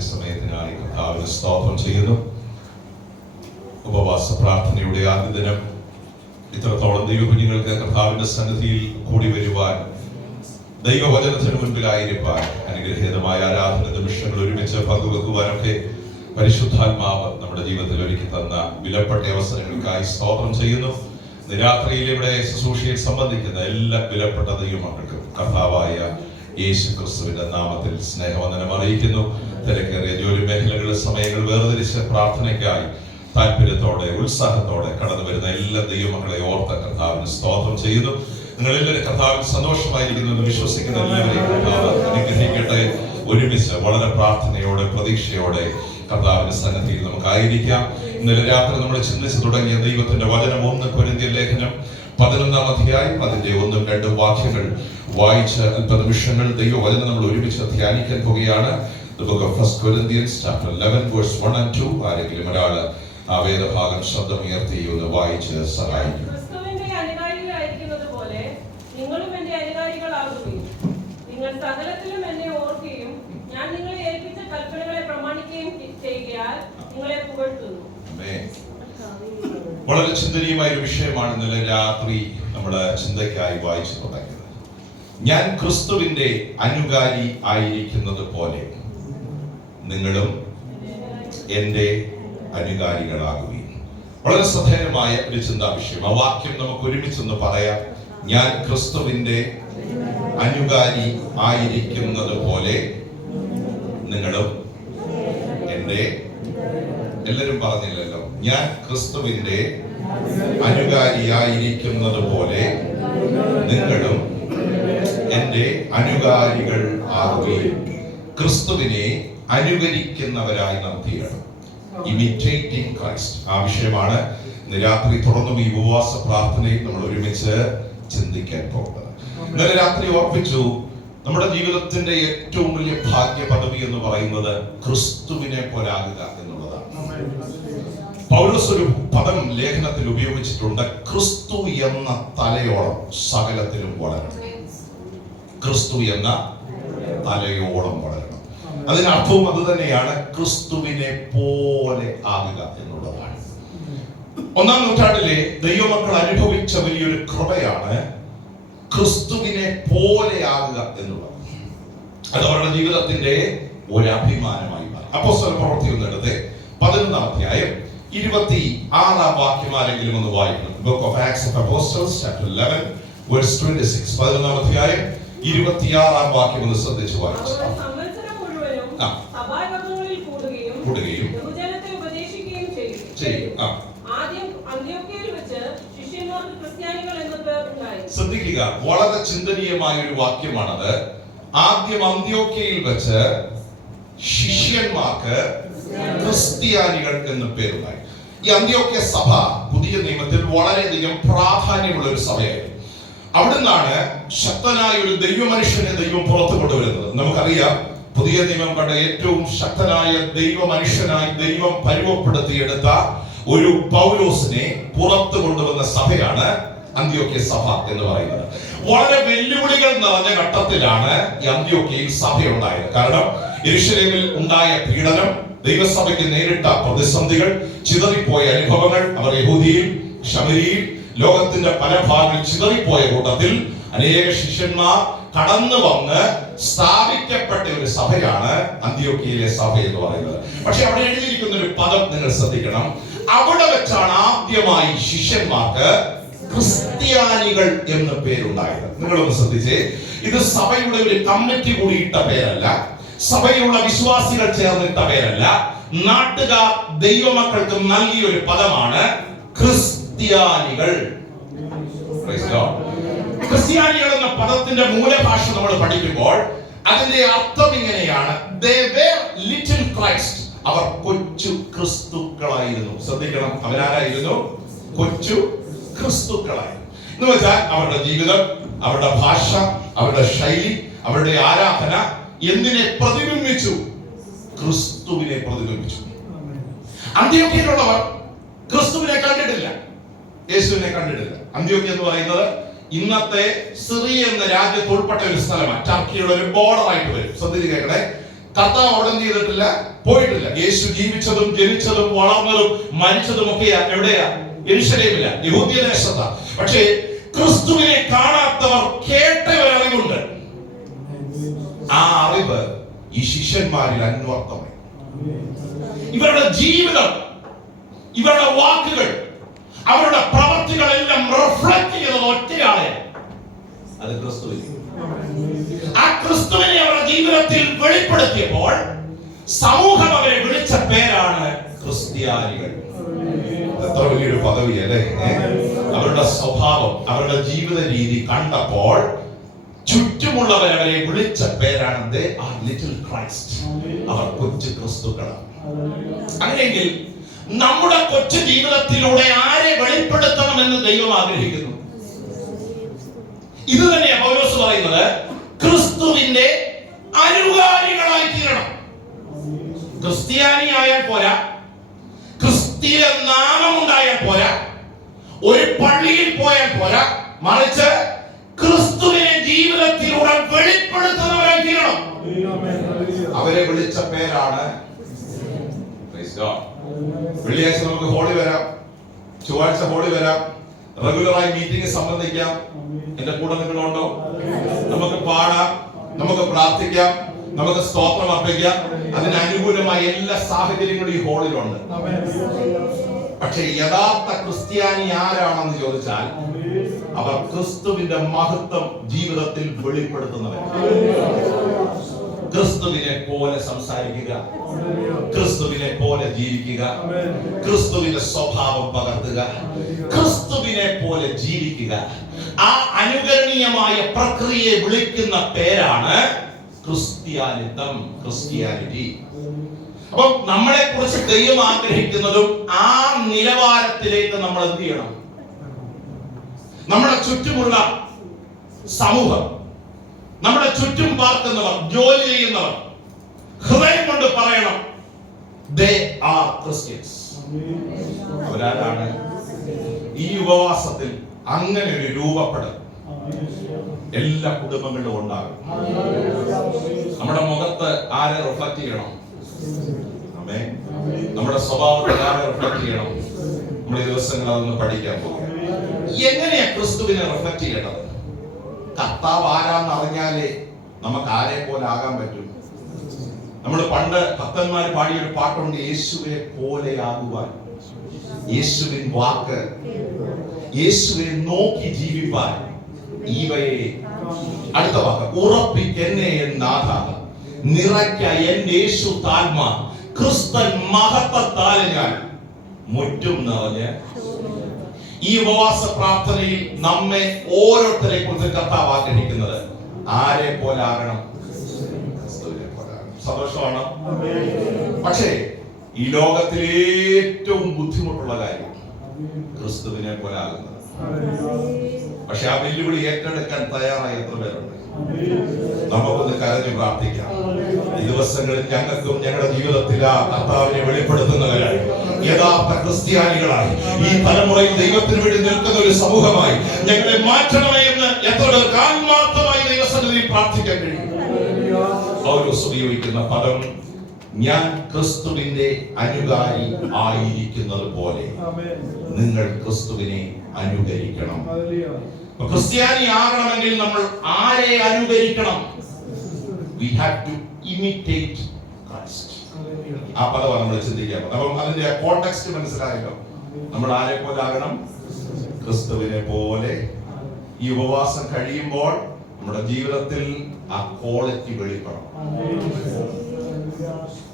രാത്രി സമയത്തിനായി കർത്താവിന് സ്തോത്രം ചെയ്യുന്നു. ഉപവാസ പ്രാർത്ഥനയുടെ ആദ്യ ദിനം ഇത്രത്തോളം ദൈവകുഞ്ഞുങ്ങൾക്ക് കർത്താവിന്റെ സന്നിധിയിൽ കൂടി വരുവാൻ, ദൈവവചനത്തിന് മുൻപിലായിരിക്കാൻ, അനുഗ്രഹീതമായ ആരാധന നിമിഷങ്ങൾ ഒരുമിച്ച് പങ്കുവെക്കുവാനൊക്കെ പരിശുദ്ധാത്മാവ് നമ്മുടെ ജീവിതത്തിൽ ഒരുക്കി തന്ന വിലപ്പെട്ട അവസരങ്ങൾക്കായി സ്തോത്രം ചെയ്യുന്നു. രാത്രിയിൽ ഇവിടെ ശുശ്രൂഷയിൽ സംബന്ധിക്കുന്ന എല്ലാ വിലപ്പെട്ട ദൈവമക്കൾക്കും കർത്താവായ യേശു ക്രിസ്തുവിന്റെ നാമത്തിൽ സ്നേഹവന്ദനം അറിയിക്കുന്നു. തിരക്കേറിയ ജോലി മേഖലകളിലെ സമയങ്ങൾ വേർതിരിച്ച് പ്രാർത്ഥനയ്ക്കായി താല്പര്യത്തോടെ ഉത്സാഹത്തോടെ കടന്നു വരുന്ന എല്ലാ ദൈവമക്കളെ ഓർത്ത കർത്താവിന് സ്തോത്രം ചെയ്യുന്നു. നിങ്ങളെല്ലാവരും കർത്താവിൽ സന്തോഷമായിരിക്കുന്നു എന്ന് വിശ്വസിക്കുന്ന എല്ലാവരെയും കർത്താവ് അനുഗ്രഹിക്കട്ടെ. ഒരുമിച്ച് വളരെ പ്രാർത്ഥനയോടെ പ്രതീക്ഷയോടെ കർത്താവിന്റെ സന്നിധിയിൽ നമുക്കായിരിക്കാം. ഇന്നലെ രാത്രി നമ്മൾ ചിന്തിച്ചു തുടങ്ങിയ ദൈവത്തിന്റെ വചനം 1 കൊരിന്ത്യർ ലേഖനം 11-ാം അധ്യായം അതിന്റെ 1-2 വാക്യങ്ങൾ വായിച്ച് അല്പനിമിഷങ്ങൾ ദൈവവചനം നമ്മൾ ഒരുമിച്ച് ധ്യാനിക്കാൻ പോകുകയാണ്. The book of 1 Corinthians chapter 11 verse 1 and 2. ആരെങ്കിലും ഒരാൾ ആ വേദഭാഗം ശബ്ദമുയർത്തി ഒന്ന് വായിച്ച് സഹായിക്കും. ക്രിസ്തുവിന്റെ അനുകാരികളായിരിക്കുന്നത് പോലെ നിങ്ങളും എന്റെ അനുകാരികളാകുകയും നിങ്ങൾ സകലത്തിലും എന്നെ ഓർക്കുകയും ഞാൻ നിങ്ങളെ ഏൽപ്പിച്ച കൽപ്പനകളെ പ്രമാണിക്കുകയും ചെയ്യുകയാൽ നിങ്ങളെ പുകഴ്ത്തുന്നു. വളരെ ചിന്തനീയമായ ഒരു വിഷയമാണ് ഇന്നലെ രാത്രി നമ്മുടെ ചിന്തയ്ക്കായി വായിച്ചു തുടങ്ങിയത്. ഞാൻ ക്രിസ്തുവിന്റെ അനുകാരി ആയിരിക്കുന്നത് പോലെ നിങ്ങളും എന്റെ അനുകാരികളാകുകയും. വളരെ ശ്രദ്ധേയമായ ഒരു ചിന്താ വിഷയം. ആ വാക്യം നമുക്ക് ഒരുമിച്ചൊന്ന് പറയാം. ഞാൻ ക്രിസ്തുവിന്റെ അനുകാരി ആയിരിക്കുന്നത് പോലെ നിങ്ങളും എന്റെ, എല്ലാവരും പറഞ്ഞില്ലല്ലോ, ഞാൻ ക്രിസ്തുവിന്റെ അനുകാരിയായിരിക്കുന്നത് പോലെ നിങ്ങളും എന്റെ അനുകാരികൾ ആകുകയും. ക്രിസ്തുവിനെ അനുകരിക്കുന്നവരായി നാം തീരണം. Imitating Christ. ആ വിഷയമാണ് ഇന്ന് രാത്രി തുടർന്നും ഈ ഉപവാസ പ്രാർത്ഥനയിൽ നമ്മൾ ഒരുമിച്ച് ചിന്തിക്കാൻ പോകുന്നത്. ഇന്നലെ രാത്രി ഓർപ്പിച്ചു, നമ്മുടെ ജീവിതത്തിന്റെ ഏറ്റവും വലിയ ഭാഗ്യ പദവി എന്ന് പറയുന്നത് ക്രിസ്തുവിനെ പോലാകുക എന്നുള്ളതാണ്. പൗലോസ് ഒരു പദം ലേഖനത്തിൽ ഉപയോഗിച്ചിട്ടുണ്ട്, ക്രിസ്തു എന്ന തലയോളം സകലത്തിലും വളരണം. ക്രിസ്തു എന്ന തലയോളം വളരണം. അതിനർത്ഥവും അത് തന്നെയാണ്, ക്രിസ്തുവിനെ പോലെ ആകുക എന്നുള്ളതാണ്. 1-ാം നൂറ്റാണ്ടിലെ ദൈവമക്കൾ അനുഭവിച്ച വലിയൊരു കൃപയാണ് ക്രിസ്തുവിനെ പോലെ ആകുക എന്നുള്ളത്. അത് അവരുടെ ജീവിതത്തിന്റെ ഒരു അഭിമാനമായി മാറി. അപ്പോസ്തല പ്രവൃത്തി 11-ാം അധ്യായം 26-ാം വാക്യം ആരെങ്കിലും ഒന്ന് വായിക്കണം. Book of Acts of Apostles chapter 11 verse 26. 11-ാം അധ്യായം 26-ാം വാക്യം ഒന്ന് ശ്രദ്ധിച്ചു വായിച്ചു. കൂടുകയും ബഹുജനത്തെ ഉപദേശിക്കുകയും ചെയ്യും. ആദ്യം അന്ത്യോക്യയിൽ വെച്ച് ശിഷ്യന്മാർക്ക് ക്രിസ്ത്യാനികൾ എന്ന പേർ ഉണ്ടായി. ശ്രദ്ധിക്കുക, വളരെ ചിന്തനീയമായ ഒരു വാക്യമാണത്. ആദ്യം അന്ത്യോക്യയിൽ വെച്ച് ശിഷ്യന്മാർക്ക് ക്രിസ്ത്യാനികൾ എന്ന പേരുണ്ടായി. ഈ അന്ത്യോക്യ സഭ പുതിയ നിയമത്തിൽ വളരെയധികം പ്രാധാന്യമുള്ള ഒരു സഭയായിരുന്നു. അവിടുന്നാണ് ശക്തനായ ഒരു ദൈവമനുഷ്യനെ ദൈവം പുറത്തു കൊണ്ടുവരുന്നത്. നമുക്കറിയാം, പുതിയ നിയമം കണ്ട ഏറ്റവും ശക്തനായ ദൈവമനുഷ്യനായി ദൈവം പരുവപ്പെടുത്തിയെടുത്ത ഒരു പൗലോസിനെ പുറത്തു കൊണ്ടുവന്ന സഭയാണ് അന്ത്യോക്യ സഭ എന്ന് പറയുന്നത്. വളരെ വെല്ലുവിളികൾ നിറഞ്ഞ ഘട്ടത്തിലാണ് ഈ അന്ത്യോക്യയിൽ സഭയുണ്ടായത്. കാരണം യെരൂശലേമിൽ ഉണ്ടായ പീഡനം, ദൈവസഭയ്ക്ക് നേരിട്ട പ്രതിസന്ധികൾ, ചിതറിപ്പോയ അനുഭവങ്ങൾ, അവർ യഹൂദിയിൽ, ശമരിയിൽ, ലോകത്തിന്റെ പല ഭാഗങ്ങളിൽ ചിതറിപ്പോയ കൂട്ടത്തിൽ അനേക ശിഷ്യന്മാർ കടന്നു വന്ന് സ്ഥാപിക്കപ്പെട്ട ഒരു സഭയാണ് അന്ത്യോക്യയിലെ സഭ എന്ന് പറയുന്നത്. പക്ഷെ അവിടെ എഴുതിയിരിക്കുന്ന ഒരു പദം നിങ്ങൾ ശ്രദ്ധിക്കണം. അവിടെ വെച്ചാണ് ആദ്യമായി ശിഷ്യന്മാർക്ക് ക്രിസ്ത്യാനികൾ എന്ന പേരുണ്ടായത്. നിങ്ങളൊന്ന് ശ്രദ്ധിച്ചേ, ഇത് സഭയുടെ ഒരു കമ്മിറ്റി കൂടി ഇട്ട പേരല്ല, സഭയിലുള്ള വിശ്വാസികൾ ചേർന്നിട്ട പേരല്ല, നാട്ടുകാർ ദൈവമക്കൾക്ക് നൽകിയ ഒരു പദമാണ് ക്രിസ്ത്യാനികൾ. ക്രിസ്ത്യാനികൾ എന്ന പദത്തിന്റെ മൂലഭാഷ നമ്മൾ പഠിക്കുമ്പോൾ അതിന്റെ അർത്ഥം ഇങ്ങനെയാണ്, they were little Christ. അവർ കൊച്ചു ക്രിസ്തുക്കളായിരുന്നു. ശ്രദ്ധിക്കണം, അവരാരായിരുന്നു? കൊച്ചു ക്രിസ്തുക്കളായിരുന്നു. എന്ന് വെച്ചാൽ അവരുടെ ജീവിതം, അവരുടെ ഭാഷ, അവരുടെ ശൈലി, അവരുടെ ആരാധന എന്തിനെ പ്രതിബിംബിച്ചു? ക്രിസ്തുവിനെ പ്രതിബിംബിച്ചു. അന്ത്യോക്യയിലുള്ളവർ ക്രിസ്തുവിനെ കണ്ടിട്ടില്ല, യേശുവിനെ കണ്ടിട്ടില്ല. അന്ത്യോക്യ എന്ന് പറയുന്നത് ഇന്നത്തെ സിറിയ എന്ന രാജ്യത്ത് ഉൾപ്പെട്ട ഒരു സ്ഥലമാണ്. ടർക്കിയുടെ ഒരു ബോർഡർ ആയിട്ട് വരും. ശ്രദ്ധിച്ച് കേൾക്കണേ, കർത്താവ് അവിടെ എന്ത് ചെയ്തിട്ടില്ല, പോയിട്ടില്ല. യേശു ജീവിച്ചതും ജനിച്ചതും വളർന്നതും മരിച്ചതും ഒക്കെയാ എവിടെയാ? യെരൂശലേമില, യഹൂദ്യ ദേശത്താ. പക്ഷേ ക്രിസ്തുവിനെ കാണാത്തവർ കേട്ട ഒരു അറിവുണ്ട്. ആ അറിവ് ഈ ശിഷ്യന്മാരിൽ അന്വർത്ഥമായി. ഇവരുടെ ജീവിതം, ഇവരുടെ വാക്കുകൾ, അവരുടെ പ്രവൃത്തികളെല്ലാം റിഫ്ലക്ട് ചെയ്തത് ഒറ്റയാളെ, അത് ക്രിസ്തുവിനെ. ആ ക്രിസ്തുവിനെ അവരുടെ ജീവിതത്തിൽ വെളിപ്പെടുത്തിയപ്പോൾ സമൂഹം അവരെ വിളിച്ച പേരാണ് ക്രിസ്ത്യാനികൾ. എത്ര വലിയൊരു പദവി അല്ലേ? അവരുടെ സ്വഭാവം, അവരുടെ ജീവിത രീതി കണ്ടപ്പോൾ ചുറ്റുമുള്ളവർ അവരെ വിളിച്ച പേരാണ് ദേ ആർ ലിറ്റിൽ ക്രൈസ്റ്റ്. അവർ കൊച്ചു ക്രിസ്തുക്കളാണ്. അങ്ങനെയെങ്കിൽ നമ്മുടെ കൊച്ചു ജീവിതത്തിലൂടെ ആരെ വെളിപ്പെടുത്തണമെന്ന് ദൈവം ആഗ്രഹിക്കുന്നു? ഇത് തന്നെയാണ് പൗലോസ് പറയുന്നത്, ക്രിസ്തുവിന്റെ അനുകാരികളായി തീരണം. ക്രിസ്ത്യാനി ആയാൽ പോരാ, ക്രിസ്തീയ നാമം ഉണ്ടായാൽ പോരാ, ഒരു പള്ളിയിൽ പോയാൽ പോരാ, മറിച്ച് ക്രിസ്തുവിനെ ജീവിതത്തിലൂടെ വെളിപ്പെടുത്തുന്നവരായി തീരണം. അവരെ വിളിച്ച പേരാണ്. വെള്ളിയാഴ്ച നമുക്ക് ഹോളി വരാം, ചൊവ്വാഴ്ച ഹോളി വരാം, റെഗുലറായി മീറ്റിംഗ് സംബന്ധിക്കാം. എന്റെ കൂടെ നിങ്ങളുണ്ടോ? നമുക്ക് പാടാം, നമുക്ക് പ്രാർത്ഥിക്കാം, നമുക്ക് സ്തോത്രം അർപ്പിക്കാം. അതിന് അനുകൂലമായ എല്ലാ സാഹചര്യങ്ങളും ഈ ഹോളിലുണ്ട്. പക്ഷെ യഥാർത്ഥ ക്രിസ്ത്യാനി ആരാണെന്ന് ചോദിച്ചാൽ അവർ ക്രിസ്തുവിന്റെ മഹത്വം ജീവിതത്തിൽ വെളിപ്പെടുത്തുന്നവർ. ക്രിസ്തുവിനെ പോലെ സംസാരിക്കുക, ക്രിസ്തുവിനെ പോലെ ജീവിക്കുക, ക്രിസ്തുവിന്റെ സ്വഭാവം പകർത്തുക, ക്രിസ്തുവിനെ പോലെ ജീവിക്കുക. ആ അനുകരണീയമായ പ്രക്രിയയെ വിളിക്കുന്ന പേരാണ് ക്രിസ്ത്യാനിത്വം, ക്രിസ്ത്യാനിറ്റി. അപ്പം നമ്മളെ കുറിച്ച് ദൈവം ആഗ്രഹിക്കുന്നതും ആ നിലവാരത്തിലേക്ക് നമ്മൾ എന്ത് ചെയ്യണം? നമ്മുടെ ചുറ്റുമുള്ള സമൂഹം, നമ്മുടെ ചുറ്റും പാർക്കുന്നവർ, ജോലി ചെയ്യുന്നവർ ഹൃദയം കൊണ്ട് പറയണം, they are Christians. അവരാരാണ്? ഈ ഉപവാസത്തിൽ അങ്ങനെ ഒരു രൂപപ്പെടൽ എല്ലാ കുടുംബങ്ങളിലും ഉണ്ടാകും. നമ്മുടെ മുഖത്ത് ആരെ റിഫ്ലക്ട് ചെയ്യണം? നമ്മുടെ സ്വഭാവത്തിൽ ആരെ റിഫ്ലക്ട് ചെയ്യണം? നമ്മൾ ഈ ദിവസങ്ങൾ അതൊന്ന് പഠിക്കാൻ പോകുക. എങ്ങനെയാ ക്രിസ്തുവിനെ റിഫ്ലക്ട് ചെയ്യേണ്ടത്? കർത്താവ് ആരാന്ന് അറിഞ്ഞാലേ നമുക്ക് ആരെ പോലെ ആകാൻ പറ്റും. നമ്മൾ പണ്ട് ഭക്തന്മാർ പാടിയൊരു പാട്ടുണ്ട്, യേശുവിനെ പോലെയാകുവാൻ. യേശുവിൻ വാക്ക്, യേശുവിനെ നോക്കി ജീവിപ്പാൻ ഇവയെ, അടുത്ത വാക്ക്, ഉറപ്പിക്കെന്നെ നാഥ, നിറയ്ക്ക എന്റെ യേശു താൽമ, ക്രിസ്തൻ മഹത്വത്താൽ ഞാൻ മുറ്റും നിറഞ്ഞ്. ഈ ഉപവാസ പ്രാർത്ഥനയിൽ നമ്മെ ഓരോരുത്തരെ കുറിച്ച് കർത്താവ് ആഗ്രഹിക്കുന്നത് ആരെ പോലെ ആകണം? സന്തോഷമാണ്. പക്ഷേ ഈ ലോകത്തിലെ ഏറ്റവും ബുദ്ധിമുട്ടുള്ള കാര്യം ക്രിസ്തുവിനെ പോലെ ആകുന്നത്. പക്ഷെ ആ വെല്ലുവിളി ഏറ്റെടുക്കാൻ തയ്യാറായ എത്ര പേരുണ്ട്? നമുക്കൊന്ന് കരഞ്ഞു പ്രാർത്ഥിക്കാം. ഈ ദിവസങ്ങളിൽ ഞങ്ങൾക്കും ഞങ്ങളുടെ ജീവിതത്തിൽ ആ കർത്താവിനെ വെളിപ്പെടുത്തുന്നവരായി, യഥാർത്ഥ ക്രിസ്ത്യാനികളായി, ഈ തലമുറയിൽ ദൈവത്തിന് വേണ്ടി നിൽക്കുന്ന ഒരു സമൂഹമായി ഞങ്ങളെ മാറ്റണമേ എന്ന് എത്ര പേർക്ക് ആത്മാർത്ഥമായി ദൈവസന്നിധിയിൽ പ്രാർത്ഥിക്കാൻ കഴിയും? പൗലോസ് ഉപയോഗിക്കുന്ന പദം, ഞാൻ ക്രിസ്തുവിന്റെ അനുകാരി ആയിരിക്കുന്നത് പോലെ നിങ്ങൾ ക്രിസ്തുവിനെ അനുകരിക്കണം. ക്രിസ്ത്യാനി ആകണമെങ്കിൽ നമ്മൾ ആരെ അനുകരിക്കണം? We have to imitate Christ. ആ പദമാണ് നമ്മൾ ചിന്തിക്കാൻ. അപ്പം അതിന്റെ കോണ്ടെക്സ്റ്റ് മനസ്സിലായല്ലോ. നമ്മൾ ആരെ പോലെ ആകണം? ക്രിസ്തുവിനെ പോലെ. ഈ ഉപവാസം കഴിയുമ്പോൾ നമ്മുടെ ജീവിതത്തിൽ ആ ക്വാളിറ്റി വെളിപ്പെടണം.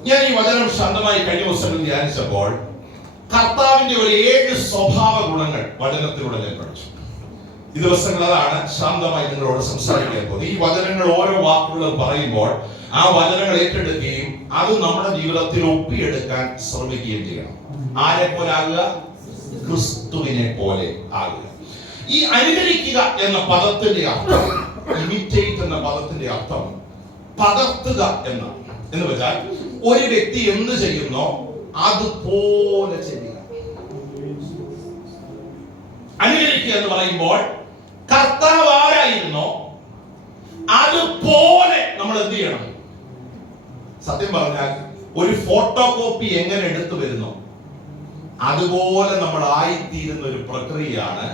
ഞാൻ ഈ വചനം ശാന്തമായി കഴിഞ്ഞ ദിവസങ്ങളിൽ ധ്യാനിച്ചപ്പോൾ കർത്താവിന്റെ ഒരു 7 സ്വഭാവ ഗുണങ്ങൾ വചനത്തിലൂടെ ഞാൻ പഠിച്ചു. ഈ ദിവസങ്ങൾ അതാണ് ശാന്തമായി നിങ്ങളോട് സംസാരിക്കാൻ പോകുന്നത്. ഈ വചനങ്ങൾ ഓരോ വാക്കുകളും പറയുമ്പോൾ ആ വചനങ്ങൾ ഏറ്റെടുക്കുകയും അത് നമ്മുടെ ജീവിതത്തിൽ ഒപ്പിയെടുക്കാൻ ശ്രമിക്കുകയും ചെയ്യണം. ആരെ പോലെ ആകുക? ക്രിസ്തുവിനെ പോലെ ആകുക. ഈ അനുകരിക്കുക എന്ന പദത്തിന്റെ അർത്ഥം, ഇമിറ്റേറ്റ് എന്ന പദത്തിന്റെ അർത്ഥം പകർത്തുക എന്നാണ്. എന്ന് വെച്ചാൽ ഒരു വ്യക്തി എന്ത് ചെയ്യുന്നോ അതുപോലെ ചെയ്യുക. അനുകരിക്കുക എന്ന് പറയുമ്പോൾ കർത്താവ് ആരായിരുന്നോ അതുപോലെ നമ്മൾ എന്ത് ചെയ്യണം? സത്യം പറഞ്ഞാൽ ഒരു ഫോട്ടോ കോപ്പി എങ്ങനെ എടുത്തു വരുന്നു അതുപോലെ നമ്മൾ ആയിത്തീരുന്ന ഒരു പ്രക്രിയയാണ്.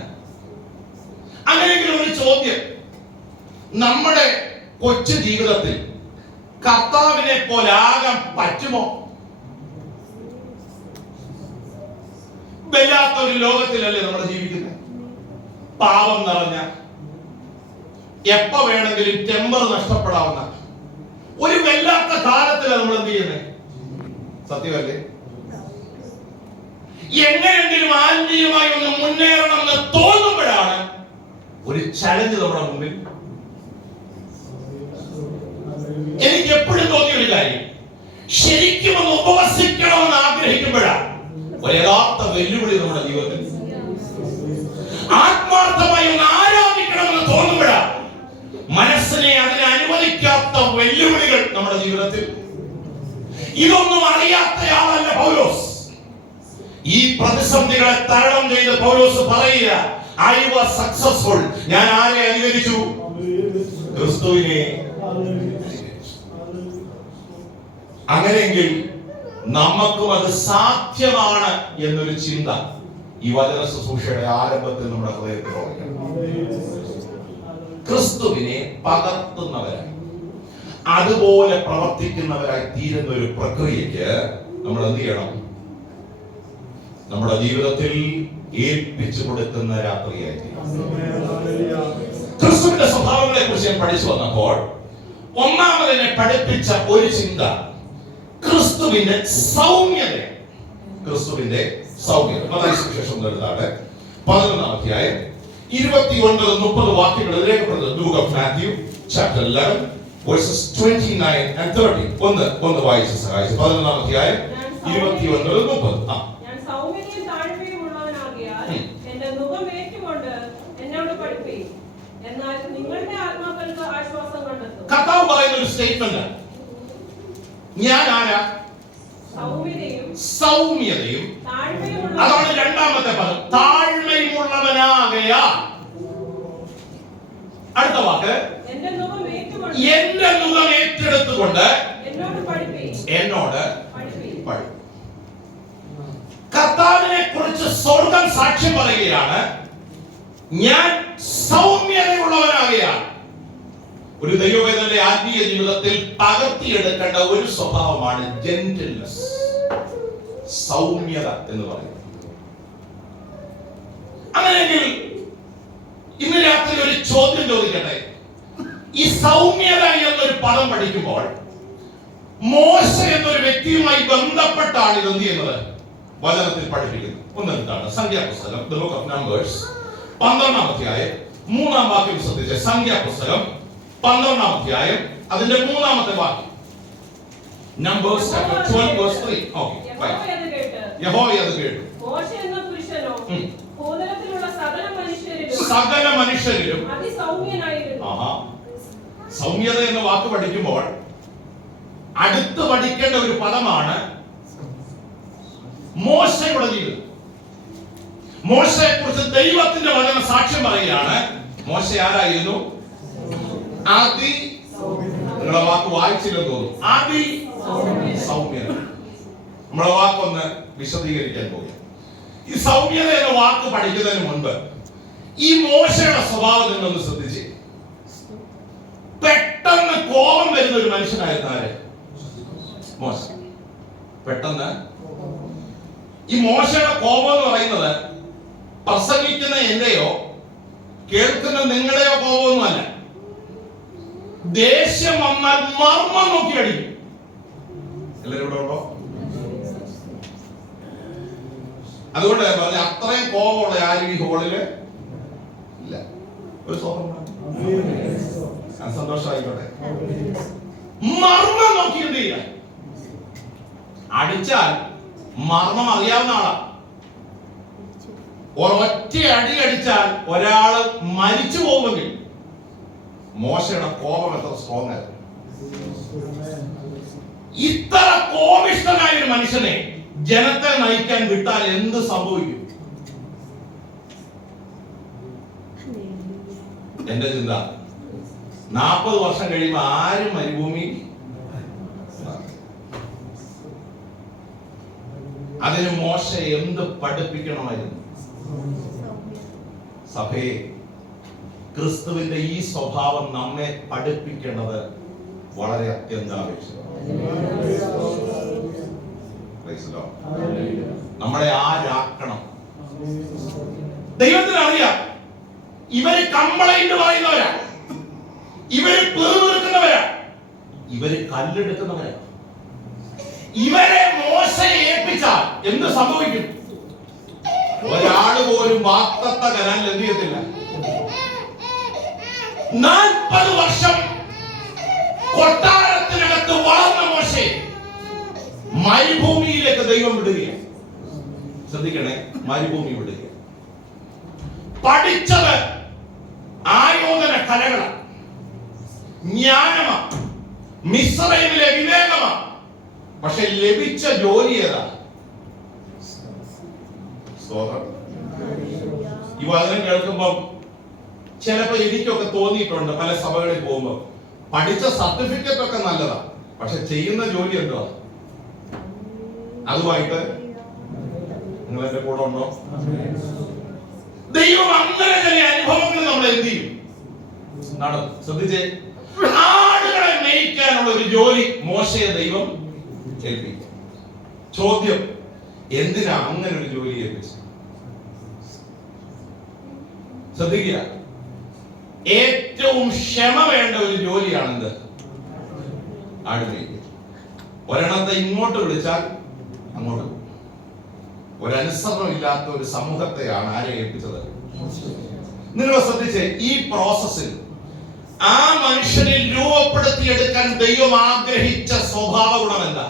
അങ്ങനെയെങ്കിലും ഒരു ചോദ്യം, നമ്മുടെ കൊച്ചു ജീവിതത്തിൽ കർത്താവിനെ പോലെ ആകാൻ പറ്റുമോ? വല്ലാത്ത ഒരു ലോകത്തിലല്ലേ നമ്മൾ ജീവിക്കുന്നത്. പാപം നിറഞ്ഞ, എപ്പോ വേണമെങ്കിലും ടെമ്പർ നഷ്ടപ്പെടാവുന്ന ഒരു വല്ലാത്ത കാലത്തിലാണ് നമ്മൾ എന്ത് ചെയ്യുന്നത്? സത്യമല്ലേ? എങ്ങനെയെങ്കിലും ആത്മീയമായി ഒന്ന് മുന്നേറണം എന്ന് തോന്നുമ്പോഴാണ് ഒരു ചലഞ്ച് നമ്മുടെ മുമ്പിൽ. എനിക്ക് എപ്പോഴും തോന്നിയ ഒരു കാര്യം, ശരിക്കും ഒന്ന് ഉപവസിക്കണമെന്ന് ആഗ്രഹിക്കുമ്പോഴാണ് ഒരു യഥാർത്ഥ വെല്ലുവിളി നമ്മുടെ ജീവിതത്തിൽ. ആത്മാർത്ഥമായി ഒന്ന് ആരാധിക്കണമെന്ന് തോന്നുമ്പോഴാണ് മനസ്സിനെ അതിനെ അനുവദിക്കാത്ത വെല്ലുവിളികൾ നമ്മുടെ ജീവിതത്തിൽ. ഇതൊന്നും അറിയാത്തയാളല്ല പൗലോസ്. ഈ പ്രതിസന്ധികളെ തരണം ചെയ്ത് പൗലോസ് പറയുക, I was successful. ഞാൻ ആരെ അനുകരിച്ചു? ക്രിസ്തുവിനെ. അങ്ങനെയെങ്കിൽ നമുക്കും അത് സാധ്യമാണ് എന്നൊരു ചിന്ത ഈ വചന ശുശ്രൂഷയുടെ ആരംഭത്തിൽ നമ്മുടെ ഹൃദയത്തിൽ ഓർക്കണം. ക്രിസ്തുവിനെ പകർത്തുന്നവരായി, അതുപോലെ പ്രവർത്തിക്കുന്നവരായി തീരുന്ന ഒരു പ്രക്രിയക്ക് നമ്മൾ എന്ത് ചെയ്യണം? നമ്മുടെ ജീവിതത്തിൽ ഏൽപ്പിച്ചു കൊടുക്കുന്ന രാത്രിയായി. ക്രിസ്തുവിന്റെ സ്വഭാവങ്ങളെ കുറിച്ച് ഞാൻ പഠിച്ചു വന്നപ്പോൾ ഒന്നാമതിനെ പഠിപ്പിച്ച ഒരു ചിന്ത ക്രിസ്തുവിന്റെ സൗമ്യത. ക്രിസ്തുവിന്റെ സൗമ്യത. സുവിശേഷം എഴുതാതെ 11-ാം അധ്യായം 29-30 വാക്യങ്ങൾ രേഖപ്പെടുത്തുന്നത്. Book of Matthew chapter 11 verses 29 and 30. ഒന്ന് വായിച്ച് സഹായിച്ചു. 11-ാം അധ്യായം 29-30. ഞാൻ സൗമ്യതയും താഴ്മയും ഉള്ളവനാകിയാൽ എന്റെ മുഖം ഏറ്റുകൊണ്ട് എന്നോട് പഠിപ്പീൻ, എന്നാൽ നിങ്ങളുടെ ആത്മാക്കൾക്ക് ആശ്വാസം കണ്ടെത്തും. കർത്താവ് പറയുന്ന ഒരു സ്റ്റേറ്റ്മെന്റ്, ഞാൻ ആരാ? സൗമ്യതയും അതാണ് രണ്ടാമത്തെ പദം, താഴ്മയുമുള്ളവനാകയാൽ. അടുത്ത വാക്ക്, എന്റെ മുഖം ഏറ്റെടുത്തുകൊണ്ട് എന്നോട് പഠിപ്പീൻ. കർത്താവിനെ കുറിച്ച് സ്വർഗ്ഗം സാക്ഷ്യം പറയുകയാണ്, ഞാൻ സൗമ്യതയുള്ളവനാകയാൽ. ഒരു ദൈവവേദന്റെ ആത്മീയ ജീവിതത്തിൽ പകർത്തിയെടുക്കേണ്ട ഒരു സ്വഭാവമാണ് ജെന്റിൽനെസ്, സൗമ്യത എന്ന് പറയുന്നത്. അങ്ങനെയെങ്കിൽ ഇന്ന് രാത്രി ഒരു ചോദ്യം ചോദിക്കട്ടെ. ഈ സൗമ്യത എന്നൊരു പദം പഠിക്കുമ്പോൾ മോശ എന്നൊരു വ്യക്തിയുമായി ബന്ധപ്പെട്ടാണ് ഇത് എന്ത് ചെയ്യുന്നത്? വചനത്തിൽ പഠിപ്പിക്കുന്നത്. ഒന്നെടുത്താണ് സംഖ്യാപുസ്തകം, The Book of Numbers 12-ാം അധ്യായം 3-ാം വാക്യം ശ്രദ്ധിച്ച്. സംഖ്യാപുസ്തകം 12-ാം അധ്യായം അതിന്റെ 3-ാമത്തെ വാക്യം. Numbers chapter 12 verse 3. Okay. യഹോവ അത് കേട്ടു. മോശ എന്ന പുരുഷനോ ഭൂതലത്തിലുള്ള സകല മനുഷ്യരിലും അതിസൗമ്യനായിരുന്നു. സൗമ്യത എന്ന വാക്ക് പഠിക്കുമ്പോൾ അടുത്ത് പഠിക്കേണ്ട ഒരു പദമാണ് മോശയുടെ ജീവിതം. മോശയെ കുറിച്ച് ദൈവത്തിന്റെ വചന സാക്ഷ്യം പറയുകയാണ്. മോശ ആരായിരുന്നു? നിങ്ങളെ വാക്ക് വായിച്ചില്ലെന്ന് തോന്നുന്നു. സൗമ്യത. നമ്മളെ വാക്കൊന്ന് വിശദീകരിക്കാൻ പോകും. ഈ സൗമ്യത എന്ന വാക്ക് പഠിക്കുന്നതിന് മുൻപ് ഈ മോശയുടെ സ്വഭാവം നിന്നൊന്ന് ശ്രദ്ധിച്ച്. പെട്ടെന്ന് കോപം വരുന്ന ഒരു മനുഷ്യനായിരുന്നു ആര്? മോശ. പെട്ടെന്ന് ഈ മോശയുടെ കോപം എന്ന് പറയുന്നത് പ്രസംഗിക്കുന്ന എന്റെയോ കേൾക്കുന്ന നിങ്ങളുടെയോ കോപമൊന്നുമല്ല. ദേഷ്യം വന്നാൽ മർമ്മം നോക്കി അടിക്കും. എല്ലാവരും ഇവിടെ ഉണ്ടോ? അതുകൊണ്ട് പറഞ്ഞ അത്രയും കോപമുള്ള ആരും ഈ ഹോളില് ഇല്ല. ഒരു സന്തോഷമായിക്കോട്ടെ. മർമ്മം നോക്കി എന്ത് ചെയ്യുക? അടിച്ചാൽ മർമ്മം അറിയാവുന്ന ആളാ. ഒരൊറ്റ അടി അടിച്ചാൽ ഒരാള് മരിച്ചു പോകുമെങ്കിൽ മോശയുടെ കോപം എത്ര സ്ട്രോങ് ആയിരുന്നു. ഇത്ര കോപിഷ്ഠനായ ഒരു മനുഷ്യനെ ജനത്തെ നയിക്കാൻ വിട്ടാൽ എന്ത് സംഭവിക്കും? എന്റെ ചിന്ത 40 വർഷം കഴിയുമ്പോൾ ആരും മരുഭൂമി അതിന് മോശ എന്ത് പഠിപ്പിക്കണമായിരുന്നു? സഭയെ, ക്രിസ്തുവിന്റെ ഈ സ്വഭാവം നമ്മെ പഠിപ്പിക്കേണ്ടത് വളരെ അത്യന്താപേക്ഷിതമാണ്. നമ്മളെ ആരാക്കണം? ദൈവത്തിന് അറിയാം ഇവര് കംപ്ലൈന്റ് പറയുന്നവരാ, ഇവര് പെറുപിറുക്കുന്നവരാ, ഇവര് കല്ലെടുക്കുന്നവരാ. ഇവരെ മോശയെ ഏൽപ്പിച്ചാൽ എന്ത് സംഭവിക്കും? ഒരാൾ പോലും വാക്തത്ത കരാൻ എന്ത് ചെയ്യത്തില്ല. 40 വർഷം കൊട്ടാരത്തിനകത്ത് വളർന്ന മോശയെ മരുഭൂമിയിലേക്ക് ദൈവം വിടുകയാണ്. ശ്രദ്ധിക്കണേ, മരുഭൂമി വിടുക. പഠിച്ചത് ആയോധന കലകളാണ്, ജ്ഞാനമാണ്, മിസ്രൈമിലെ വിവേകമാണ്. പക്ഷെ ലഭിച്ച ജോലി ഏതാ? ഈ വചനം കേൾക്കുമ്പോൾ ചിലപ്പോ എനിക്കൊക്കെ തോന്നിയിട്ടുണ്ട്, പല സഭകളിൽ പോകുമ്പോൾ പഠിച്ച സർട്ടിഫിക്കറ്റ് ഒക്കെ നല്ലതാ, പക്ഷെ ചെയ്യുന്ന ജോലി എന്തുവാ? അതുമായിട്ട് നിങ്ങൾ എന്റെ കൂടെ ഉണ്ടോ? ദൈവം അങ്ങനെ ചില അനുഭവങ്ങൾ നമ്മൾ എന്ത് ചെയ്യും? ശ്രദ്ധിച്ചേ, ആടുകളെ മേയ്ക്കാനുള്ള ഒരു ജോലി മോശയെ ദൈവം ഏൽപ്പിക്കും. ചോദ്യം, എന്തിനാ അങ്ങനെ ഒരു ജോലി ഏൽപ്പിച്ചത്? ശ്രദ്ധിക്കുക, ഏറ്റവും ക്ഷമ വേണ്ട ഒരു ജോലിയാണെന്ത്? ആട് മേയ്ക്കുക. ഒരെണ്ണത്തെ ഇങ്ങോട്ട് വിളിച്ചാൽ അങ്ങോട്ട് പോകും. ഒരനുസരണം ഇല്ലാത്ത ഒരു സമൂഹത്തെയാണ് ആരെ ഏൽപ്പിച്ചത്? നിങ്ങൾ ശ്രദ്ധിച്ചേ, ഈ പ്രോസസ്സിൽ ആ മനുഷ്യനിൽ രൂപപ്പെടുത്തിയെടുക്കാൻ ദൈവം ആഗ്രഹിച്ച സ്വഭാവ ഗുണം എന്താ?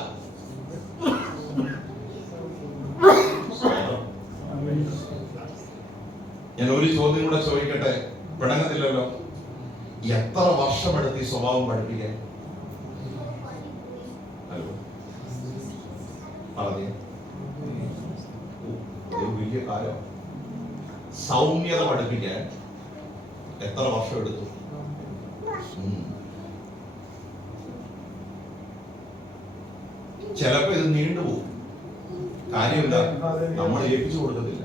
ഞാൻ ഒരു ചോദ്യം കൂടെ ചോദിക്കട്ടെ, പിണങ്ങത്തില്ലല്ലോ. എത്ര വർഷമെടുത്ത് ഈ സ്വഭാവം പഠിപ്പിക്കാൻ? പറഞ്ഞേ, വലിയ കാലം. സൗമ്യത പഠിപ്പിക്കാൻ എത്ര വർഷം എടുത്തു? ചിലപ്പോ ഇത് നീണ്ടുപോകും. കാര്യമില്ല, നമ്മൾ ഏൽപ്പിച്ചു കൊടുക്കത്തില്ല.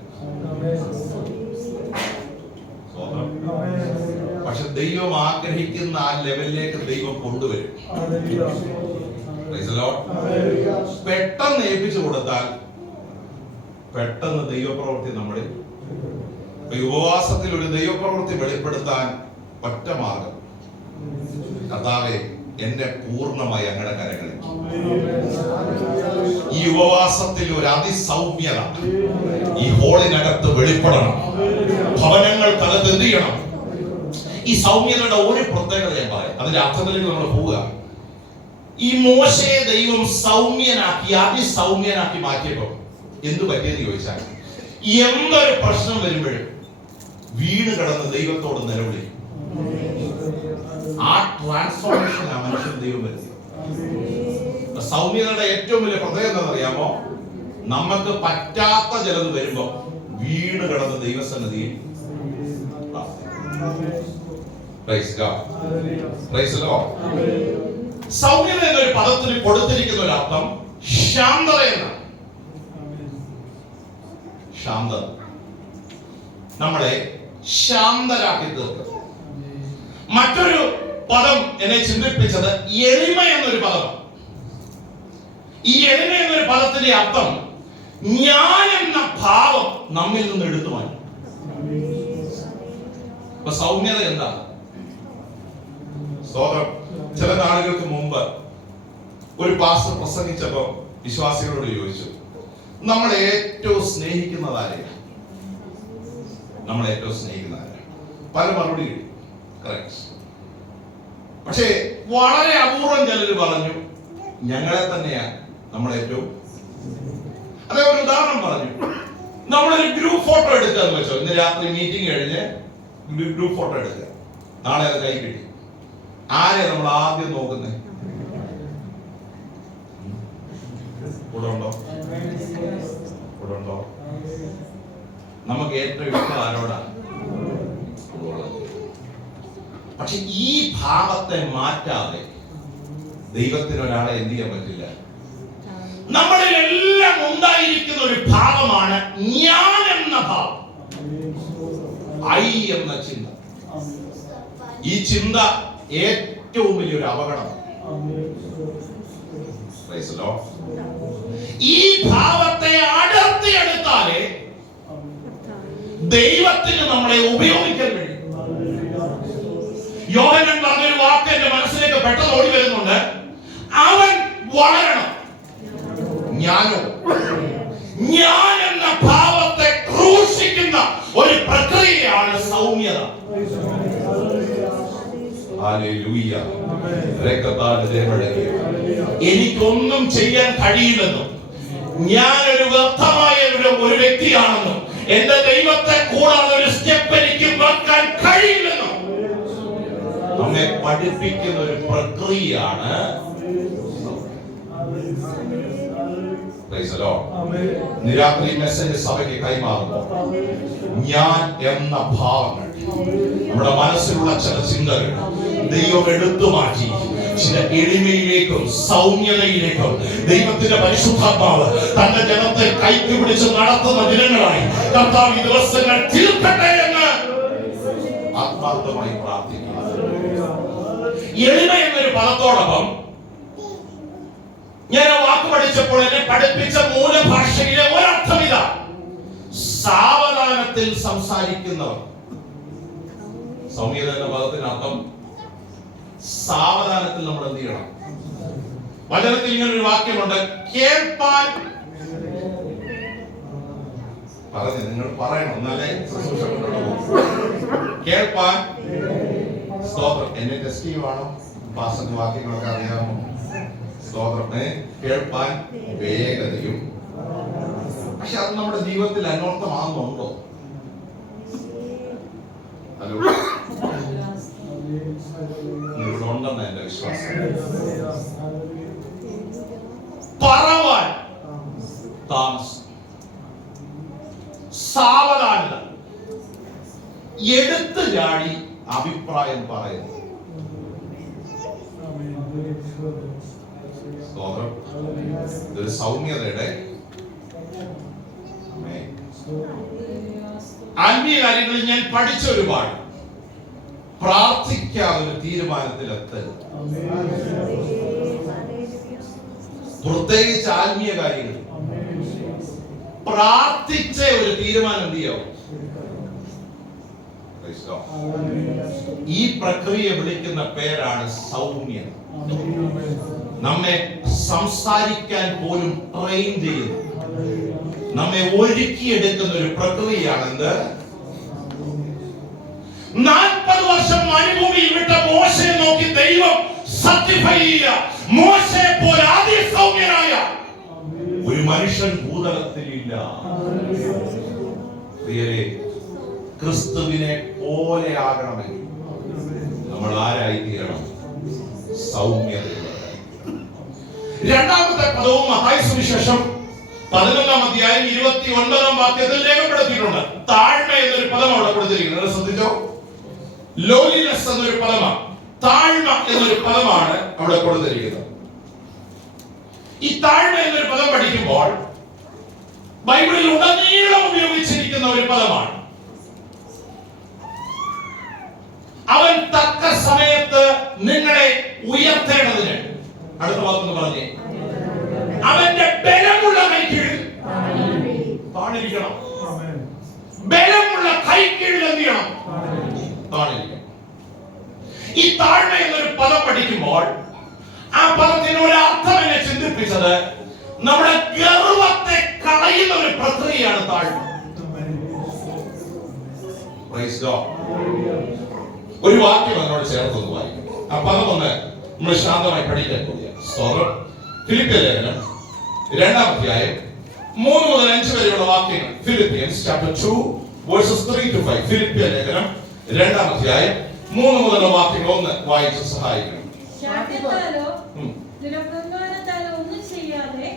പക്ഷെ ദൈവം ആഗ്രഹിക്കുന്ന ആ ലെവലിലേക്ക് ദൈവം കൊണ്ടുവരും. പെട്ടെന്ന് ഏൽപ്പിച്ചു കൊടുത്താൽ പെട്ടെന്ന് ദൈവപ്രവൃത്തി നമ്മളിൽ. ഉപവാസത്തിൽ ഒരു ദൈവപ്രവൃത്തി വെളിപ്പെടുത്താൻ ഒറ്റ മാർഗം, കർത്താവേ എന്നെ പൂർണ്ണമായി അങ്ങയുടെ കരങ്ങളിൽ. ഈ ഉപവാസത്തിൽ ഒരു അതിസൗമ്യത ഈ ഹോളിനകത്ത് വെളിപ്പെടണം. ഭവനങ്ങൾക്കകത്ത് എന്ത് ചെയ്യണം? ഈ സൗമ്യതയുടെ ഒരു പ്രത്യേകത ഞാൻ പറയാം, അതിന്റെ അർത്ഥത്തിലേക്ക് നമ്മൾ പോവുക. ഈ മോശയെ ദൈവം സൗമ്യനാക്കി, അതിസൗമ്യനാക്കി മാറ്റിയപ്പോൾ എന്ത് പറ്റിയെന്ന് ചോദിച്ചാൽ, എന്തൊരു പ്രശ്നം വരുമ്പോഴും വീണ് കിടന്ന് ദൈവത്തോട് നിലവിളി. ആ ട്രാൻസ്ഫോർമേഷൻ ആ മനുഷ്യൻ ദൈവം വരുത്തി. സൗമ്യതയുടെ ഏറ്റവും വലിയ പ്രത്യേകത എന്താണെന്നറിയാമോ? നമുക്ക് പറ്റാത്ത ചിലത് വരുമ്പോ വീണ് കിടന്ന് ദൈവസന്നിധിയിൽ സൗമ്യത എന്നൊരു പദത്തിന് കൊടുത്തിരിക്കുന്ന ഒരു അർത്ഥം ശാന്തത എന്നാണ്. ശാന്തത നമ്മളെ ശാന്തരാക്കി തീർക്കും. മറ്റൊരു പദം എന്നെ ചിന്തിപ്പിച്ചത് എളിമ എന്നൊരു പദമാണ്. ഈ എളിമ എന്നൊരു പദത്തിന്റെ അർത്ഥം ഞാൻ എന്ന ഭാവം നമ്മിൽ നിന്ന് എടുത്തു മാറ്റി. അപ്പൊ സൗമ്യത എന്താ? സ്തോത്രം. ചില നാളുകൾക്ക് മുമ്പ് ഒരു പാസ്റ്റർ പ്രസംഗിച്ചപ്പോ വിശ്വാസികളോട് ചോദിച്ചു, നമ്മളെ ഏറ്റവും സ്നേഹിക്കുന്നതാരെയാണ്? നമ്മളെ ഏറ്റവും സ്നേഹിക്കുന്നതാരെയാണ്? പല മറുപടി കിട്ടി. കറക്റ്റ്. പക്ഷേ വളരെ അപൂർവം ചിലർ പറഞ്ഞു ഞങ്ങളെ തന്നെയാണ് നമ്മൾ ഏറ്റവും. അതേ ഒരു ഉദാഹരണം പറഞ്ഞു, നമ്മളൊരു ഗ്രൂപ്പ് ഫോട്ടോ എടുക്കാന്ന് വെച്ചോ. ഇന്ന് രാത്രി മീറ്റിംഗ് കഴിഞ്ഞ് ഗ്രൂപ്പ് ഫോട്ടോ എടുക്കുക, നാളെ അത് കൈ കിട്ടി. ആരെയാ നമ്മൾ ആദ്യം നോക്കുന്നത്? കൂടെ ഉണ്ടോ? കൂടെ ഉണ്ടോ? നമുക്ക് ഏറ്റവും ഇഷ്ടം ആരോടാ? പക്ഷെ ഈ ഭാവത്തെ മാറ്റാതെ ദൈവത്തിന് ഒരാളെ എന്ത് ചെയ്യാൻ പറ്റില്ല. നമ്മളിലെല്ലാം ഉണ്ടായിരിക്കുന്ന ഒരു ഭാവമാണ് ഞാൻ എന്ന ഭാവം, ഐ എന്ന ചിന്ത. ഈ ചിന്ത ഏറ്റവും വലിയൊരു അപകടമാണ്. ഈ ഭാവത്തെ അടർത്തിയെടുത്താലേ ദൈവത്തിന് നമ്മളെ ഉപയോഗിക്കാൻ കഴിയും. യോഹന്നാൻ പറഞ്ഞൊരു വാക്ക് എന്റെ മനസ്സിലേക്ക് പെട്ടെന്ന് ഓടി വരുന്നുണ്ട്. അവൻ വളരണം, ഞാനോ. ഞാൻ എന്ന ഭാവത്തെ ക്രൂശിക്കുന്ന ഒരു പ്രക്രിയയാണ് സൗമ്യത. ഹല്ലേലൂയ. എനിക്കൊന്നും ചെയ്യാൻ കഴിയില്ലെന്നും ഞാനൊരു വ്യർത്ഥമായ ഒരു വ്യക്തിയാണെന്നും എന്റെ ദൈവത്തെ കൂടാതെ ഒരു സ്റ്റെപ്പ് എനിക്ക് വെക്കാൻ കഴിയില്ലെന്നും നമ്മെ പഠിപ്പിക്കുന്ന ഒരു പ്രക്രിയയാണ്. നിരാത്രി മെസ്സേജ് സഭയ്ക്ക് കൈമാറുന്നു. ഞാൻ എന്ന ഭാവങ്ങൾ, നമ്മുടെ മനസ്സിലുള്ള ചില ചിന്തകൾ ദൈവം എടുത്തു മാറ്റി ചില എളിമയിലേക്കും സൗമ്യതയിലേക്കും ദൈവത്തിന്റെ പരിശുദ്ധാത്മാവ് തന്റെ ജനത്തെ കൈക്ക് പിടിച്ച് നടത്തുന്ന ദിനങ്ങളായി കർത്താവ് ഈ ദിവസങ്ങൾ തീർക്കട്ടെ എന്ന് ആത്മാർത്ഥമായി പ്രാർത്ഥിക്കുന്നു. എളിമ എന്നൊരു പദത്തോടൊപ്പം ഞാൻ ആ വാക്ക് പഠിച്ചപ്പോൾ എന്നെ പഠിപ്പിച്ച മൂലഭാഷയിലെ ഒരർത്ഥം ഇതാ: സാവധാനത്തിൽ സംസാരിക്കുന്നവർ. സൗമ്യത എന്ന പദത്തിന് അർത്ഥം സാവധാനത്തിൽ നമ്മൾ എന്ത് ചെയ്യണം. വചനത്തിൽ ഇങ്ങനെ ഒരു വാക്യമുണ്ട്, കേൾപ്പാൻ. പറഞ്ഞു, നിങ്ങൾ പറയണം, എന്നാലേ ശുശ്രൂഷ കൊണ്ടുപോകും. കേൾപ്പാൻ. സ്തോത്രം. എന്നെ ടെസ്റ്റ് ചെയ്യുവാണോ? പാസ്റ്ററിന്റെ വാക്യങ്ങളൊക്കെ അറിയാമോ? സ്തോത്രം. കേൾപ്പാൻ വേഗതയും. പക്ഷെ അത് നമ്മുടെ ജീവിതത്തിൽ അന്വർത്ഥമാകുന്നുണ്ടോ? ഹലോ, ഇവിടെ ഉണ്ടെന്ന് എന്റെ വിശ്വാസം. പറവാൻ താമസം, സാവധാനത, എടുത്തു ചാടി അഭിപ്രായം പറയുന്നു. ഇതൊരു സൗമ്യതയുടെ ആത്മീയ കാര്യങ്ങളിൽ ഞാൻ പഠിച്ച ഒരുപാട്. പ്രാർത്ഥിക്കാതെ ഒരു തീരുമാനത്തിൽ എത്തരുത്. പ്രത്യേകിച്ച് ആത്മീയ കാര്യങ്ങൾ പ്രാർത്ഥിച്ച ഒരു തീരുമാനം എന്ത് ചെയ്യാവും? ഈ പ്രക്രിയ വിളിക്കുന്ന പേരാണ് സൗമ്യത. നമ്മെ സംസാരിക്കാൻ പോലും ട്രെയിൻ ചെയ്യുന്നു, നമ്മെ ഒരുക്കിയെടുക്കുന്ന ഒരു പ്രക്രിയയാണെന്ത്? 40 വർഷം മരുഭൂമിയിൽ വിട്ട മോശയെ നോക്കി ദൈവം സർട്ടിഫൈ ചെയ്യുക. മോശയെ പോലെ അതിസൗമ്യനായ ഒരു മനുഷ്യൻ ഭൂതലത്തിലില്ല. പ്രിയരേ, ക്രിസ്തുവിനെ പോലെ ആകണമെങ്കിൽ നമ്മൾ ആരായി തീരണം? സൗമ്യതയുള്ളവരായി. രണ്ടാമത്തെ പദവും മത്തായി സുവിശേഷം 11-ാം അധ്യായം 29-ാം വാക്യത്തിൽ രേഖപ്പെടുത്തിയിട്ടുണ്ട്. താഴ്മ എന്നൊരു പദം അവിടെ കൊടുത്തിരിക്കുന്നത് ശ്രദ്ധിച്ചോ. ലോലിനെസ് എന്നൊരു പദമാണ്, താഴ്മ എന്നൊരു പദമാണ് അവിടെ കൊടുത്തിരിക്കുന്നത്. ഈ താഴ്മ എന്നൊരു പദം പഠിക്കുമ്പോൾ ബൈബിളിൽ ഉടനീളം ഉപയോഗിച്ചിരിക്കുന്ന ഒരു പദമാണ്. അവൻ തക്ക സമയത്ത് നിങ്ങളെ ഉയർത്തേണ്ടതിന്. അടുത്ത വാക്കൊന്ന് പറഞ്ഞേ. അവന്റെ ബലമുള്ള കൈക്കീഴിൽ താണിരിക്കണം. ബലമുള്ള കൈക്കീഴിൽ എന്ത് ചെയ്യണം? താണിരിക്കണം. ഈ താഴ്മ എന്നൊരു പദം പഠിക്കുമ്പോൾ ആ പദത്തിന് ഒരു അർത്ഥം എന്നെ ചിന്തിപ്പിച്ചത് നമ്മുടെ ഗർവത്തെ കളയുന്ന ഒരു പ്രക്രിയയാണ് താഴ്മ. ഒരു വാക്യം എന്നോട് ചേർത്തൊന്ന് വായിക്കും. ആ പദം ഒന്ന് നമ്മൾ ശാന്തമായി പഠിക്കാൻ പോവുകയാണ്. സ്തോത്രം. ഫിലിപ്പിയ ലേഖനം 2-ാം അധ്യായം 3 മുതൽ 5 വരെയുള്ള വാക്യങ്ങൾ. Philippians chapter 2 versus 3 to 5. ഫിലിപ്പിയ ലേഖനം 2-ാം അധ്യായം 3 മുതലുള്ള വാക്യങ്ങൾ ഒന്ന് വായിച്ച് സഹായിക്കണം. ഒന്നും ചെയ്യാതെ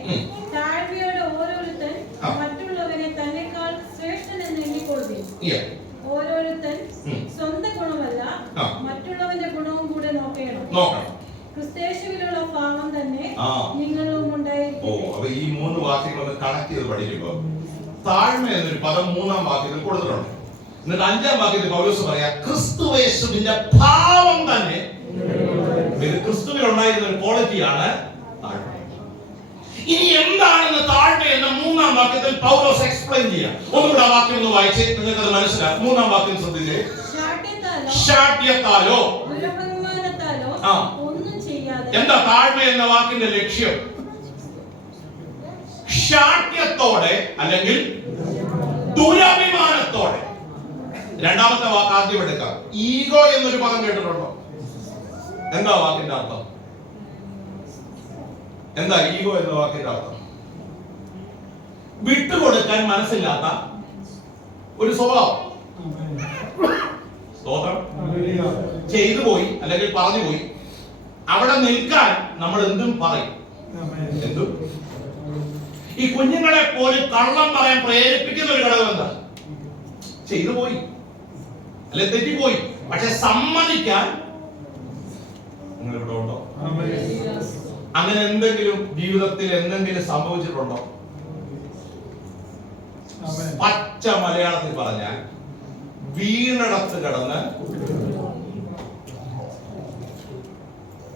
താഴ്മയോടെ ഓരോരുത്തൻ മറ്റുള്ളവനെ തന്നെക്കാൾ ശ്രേഷ്ഠനെന്ന് എണ്ണിക്കൊള്ളുകയും ഓരോരുത്തൻ സ്വന്തം ഗുണമല്ല മറ്റുള്ളവന്റെ ഗുണവും കൂടെ നോക്കണം. ക്രിസ്തയേശുവിലുള്ള ഭാവം തന്നെ ആ. നിങ്ങളും ഓ, ഉണ്ടായിരിക്കട്ടെ. അപ്പൊ ഈ 3 വാക്യങ്ങളൊന്ന് കണക്ട് ചെയ്ത് പഠിക്കുമ്പോ താഴ്മ എന്നൊരു പദം 3-ാം വാക്യത്തിൽ കൊടുത്തിട്ടുണ്ട്. എന്നിട്ട് 5-ാം വാക്യത്തിൽ പൗലോസ് പറയാ ക്രിസ്തുയേശുവിന്റെ ഭാവം തന്നെ. ഇത് ക്രിസ്തുവിൽ ഉണ്ടായിരുന്ന ഒരു ക്വാളിറ്റിയാണ് താഴ്മ. ഇനി എന്താണെന്ന് താഴ്മ എന്ന 3-ാം വാക്യത്തിൽ പൗലോസ് എക്സ്പ്ലെയിൻ ചെയ്യാം. ഒന്നുകൂടെ ആ വാക്യം ഒന്ന് വായിച്ച് നിങ്ങൾക്ക് അത് മനസ്സിലാക്കും. 3-ാം വാക്യം ശ്രദ്ധിച്ചേ. ശാഠ്യത്താലോ ദുരഭിമാനത്താലോ ആ. ഒന്നും ചെയ്യാതെ. എന്താ താഴ്മ എന്ന വാക്കിന്റെ ലക്ഷ്യം? ശാഠ്യത്തോടെ അല്ലെങ്കിൽ ദുരഭിമാനത്തോടെ. രണ്ടാമത്തെ വാക്ക് ആദ്യം എടുക്കാം. ഈഗോ എന്നൊരു പദം കേട്ടിട്ടുണ്ടോ? എന്താ വാക്കിന്റെ അർത്ഥം? എന്താ ഈഗോ എന്ന വാക്കിന്റെ അർത്ഥം? വിട്ടുകൊടുക്കാൻ മനസ്സില്ലാത്ത ഒരു സ്വഭാവം. സ്തോത്രം. ചെയ്തു പോയി അല്ലെങ്കിൽ പറഞ്ഞു പോയി, അവിടെ നിൽക്കാൻ നമ്മൾ എന്തും പറയും. എന്തും. ഈ കുഞ്ഞുങ്ങളെ പോലും കള്ളം പറയാൻ പ്രേരിപ്പിക്കുന്ന ഒരു ഘടകം എന്താ? ചെയ്തു പോയി അല്ലെ തെറ്റിപ്പോയി, പക്ഷെ സമ്മതിക്കാൻ നിങ്ങൾ ഇവിടെ ഉണ്ടോ? അങ്ങനെ എന്തെങ്കിലും ജീവിതത്തിൽ എന്തെങ്കിലും സംഭവിച്ചിട്ടുണ്ടോ? പച്ച മലയാളത്തിൽ പറഞ്ഞാൽ വീണടത്ത് കിടന്ന്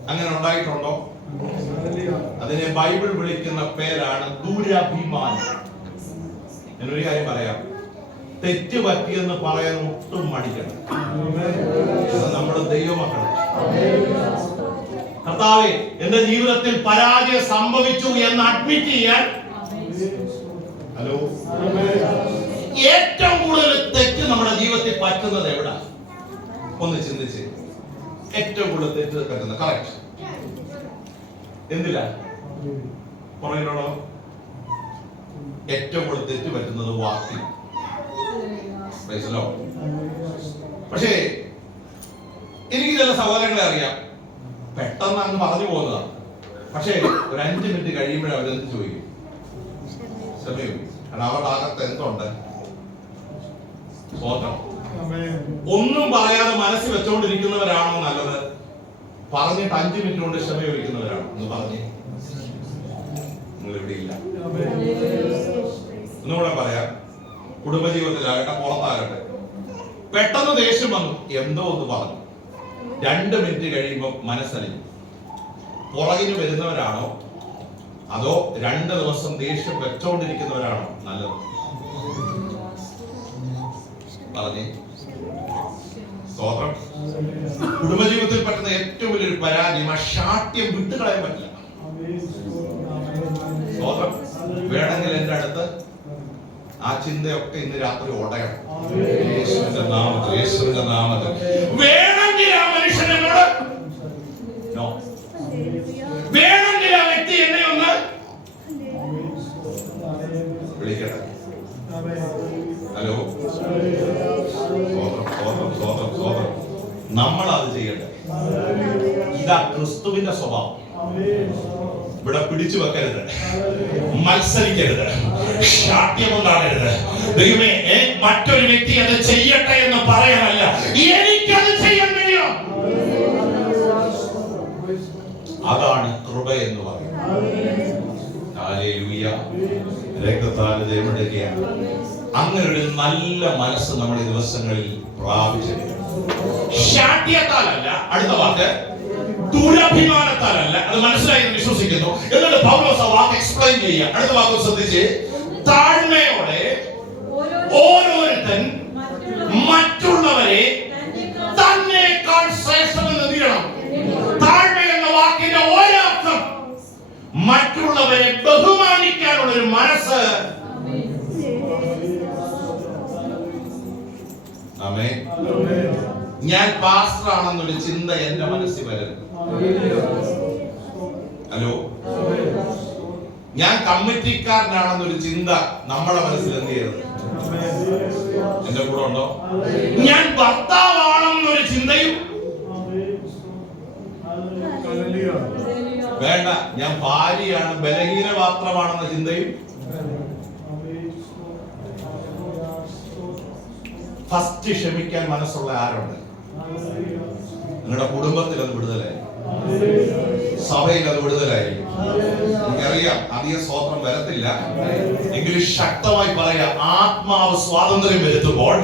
അങ്ങനെ ഉണ്ടായിട്ടുണ്ടോ? അതിനെ ബൈബിൾ വിളിക്കുന്ന പേരാണ് ദുരഭിമാനം. എന്നൊരു കാര്യം പറയാം, തെറ്റ് പറ്റിയെന്ന് പറയാൻ ഒട്ടും മടിക്കണം. നമ്മുടെ ദൈവമക്കളെ, കർത്താവേ എന്റെ ജീവിതത്തിൽ പരാജയം സംഭവിച്ചു എന്ന് അഡ്മിറ്റ് ചെയ്യാൻ. ഹലോ, ഏറ്റവും കൂടുതൽ തെറ്റ് നമ്മുടെ ജീവിതത്തിൽ പറ്റുന്നത് എവിടെ? ഒന്ന് ചിന്തിച്ച്. ഏറ്റവും കൂടുതൽ തെറ്റ് പറ്റുന്നത് കറക്റ്റ് എന്തില്ല? പുറകിലുള്ള ഏറ്റവും കൂടുതൽ തെറ്റ് പറ്റുന്നത് വാക്കിൽ. പക്ഷേ എനിക്ക് ചില സഹോദരങ്ങളെ അറിയാം, പെട്ടെന്ന് അങ്ങ് പറഞ്ഞു പോകുന്നതാണ്. പക്ഷേ ഒരു 5 മിനിറ്റ് കഴിയുമ്പോഴേ അവരെന്ത് ചോദിക്കും? സമയം. കാരണം അവരുടെ അകത്ത് എന്തുണ്ട്? സ്വന്തം. ഒന്നും പറയാതെ മനസ്സിൽ വെച്ചുകൊണ്ടിരിക്കുന്നവരാണോ നല്ലത്, പറഞ്ഞിട്ട് 5 മിനിറ്റ് കൊണ്ട് ക്ഷമ ചോദിക്കുന്നവരാണോ? ഒന്ന് പറഞ്ഞേ. നിങ്ങൾ ഇവിടെ ഇല്ല. ഒന്നുകൂടെ പറയാം. കുടുംബജീവിതത്തിലാകട്ടെ പുറത്താകട്ടെ, പെട്ടെന്ന് ദേഷ്യം വന്നു, എന്തോ ഒന്ന് പറഞ്ഞു, 2 മിനിറ്റ് കഴിയുമ്പോൾ മനസ്സലിഞ്ഞു. പുറകിന് വരുന്നവരാണോ അതോ 2 ദിവസം ദേഷ്യം വെച്ചോണ്ടിരിക്കുന്നവരാണോ നല്ലത്? പറഞ്ഞേ. സ്തോത്രം. കുടുംബജീവിതത്തിൽ പറ്റുന്ന ഏറ്റവും വലിയൊരു പരാജയം ആ ശാഠ്യം വിട്ടുകളയാൻ പറ്റില്ല. സ്തോത്രം. വേണമെങ്കിൽ എന്റെ അടുത്ത് ആ ചിന്തയൊക്കെ ഇന്ന് രാത്രി ഓടയണം. യേശുവിന്റെ നാമത്തിൽ, യേശുവിന്റെ നാമത്തിൽ. വേണമെങ്കിൽ ആ മനുഷ്യനോട്, വേണമെങ്കിൽ ആ വ്യക്തി എന്നെ ഒന്ന് വിളിക്കട്ടെ. ഹലോ, നമ്മൾ അത് ചെയ്യട്ടെ. ഇതാ ക്രിസ്തുവിന്റെ സ്വഭാവം. ഇവിടെ പിടിച്ചു വെക്കരുത്, മത്സരിക്കരുത്, ശാഠ്യമുണ്ടാകരുത്. ദൈവമേ, മറ്റൊരു വ്യക്തി അത് ചെയ്യട്ടെ എന്ന് പറയാനല്ല, എനിക്കത് ചെയ്യാൻ കഴിയും. അതാണ് കൃപ എന്ന് പറയുന്നത്. ഹല്ലേലൂയ. രക്തത്താൽ ജയമെടുക്കുകയാണ്. അങ്ങനെ ഒരു നല്ല മനസ്സ് നമ്മുടെ ദിവസങ്ങളിൽ പ്രാപിച്ചെടുക്കുക. ശാഠ്യത്താലല്ല, അടുത്ത വാക്ക് ദുരഭിമാനത്താലല്ല. അത് മനസ്സിലായി എന്ന് വിശ്വസിക്കുന്നു. എന്നിട്ട് പൗലോസ് ആ വാക്ക് എക്സ്പ്ലെയിൻ ചെയ്യുക. അടുത്ത വാക്ക് ശ്രദ്ധിച്ച്. താഴ്മയോടെ ഓരോരുത്തൻ മറ്റുള്ളവരെ തന്നേക്കാൾ ശ്രേഷ്ഠമെന്ന് തീരണം. താഴ്മ എന്ന വാക്കിന്റെ ഒരർത്ഥം മറ്റുള്ളവരെ ബഹുമാനിക്കാനുള്ള ഒരു മനസ്സ്. ആമേൻ. ഞാൻ പാസ്റ്റർ ആണെന്നൊരു ചിന്ത എന്റെ മനസ്സിൽ വരരുത്. ഹലോ, ഞാൻ കമ്മിറ്റിക്കാരനാണെന്നൊരു ചിന്ത നമ്മുടെ മനസ്സിൽ എന്ത് ചെയ്യരുത്. എന്റെ കൂടെ ഉണ്ടോ? ഞാൻ ഭർത്താവാണെന്നൊരു ചിന്തയും വേണ്ട. ഞാൻ ഭാര്യയാണ്, ബലഹീന പാത്രമാണെന്ന ചിന്തയും. ഫസ്റ്റ് ക്ഷമിക്കാൻ മനസ്സുള്ള ആരുണ്ട്? നിങ്ങളുടെ കുടുംബത്തിൽ അത് വിടുതലായി. സഭയിൽ അത് വിടുതലായിരിക്കും. എനിക്കറിയാം അധിക സ്തോത്രം വരത്തില്ല, എങ്കിലും ശക്തമായി പറയാം, ആത്മാവ് സ്വാതന്ത്ര്യം വരുത്തുമ്പോൾ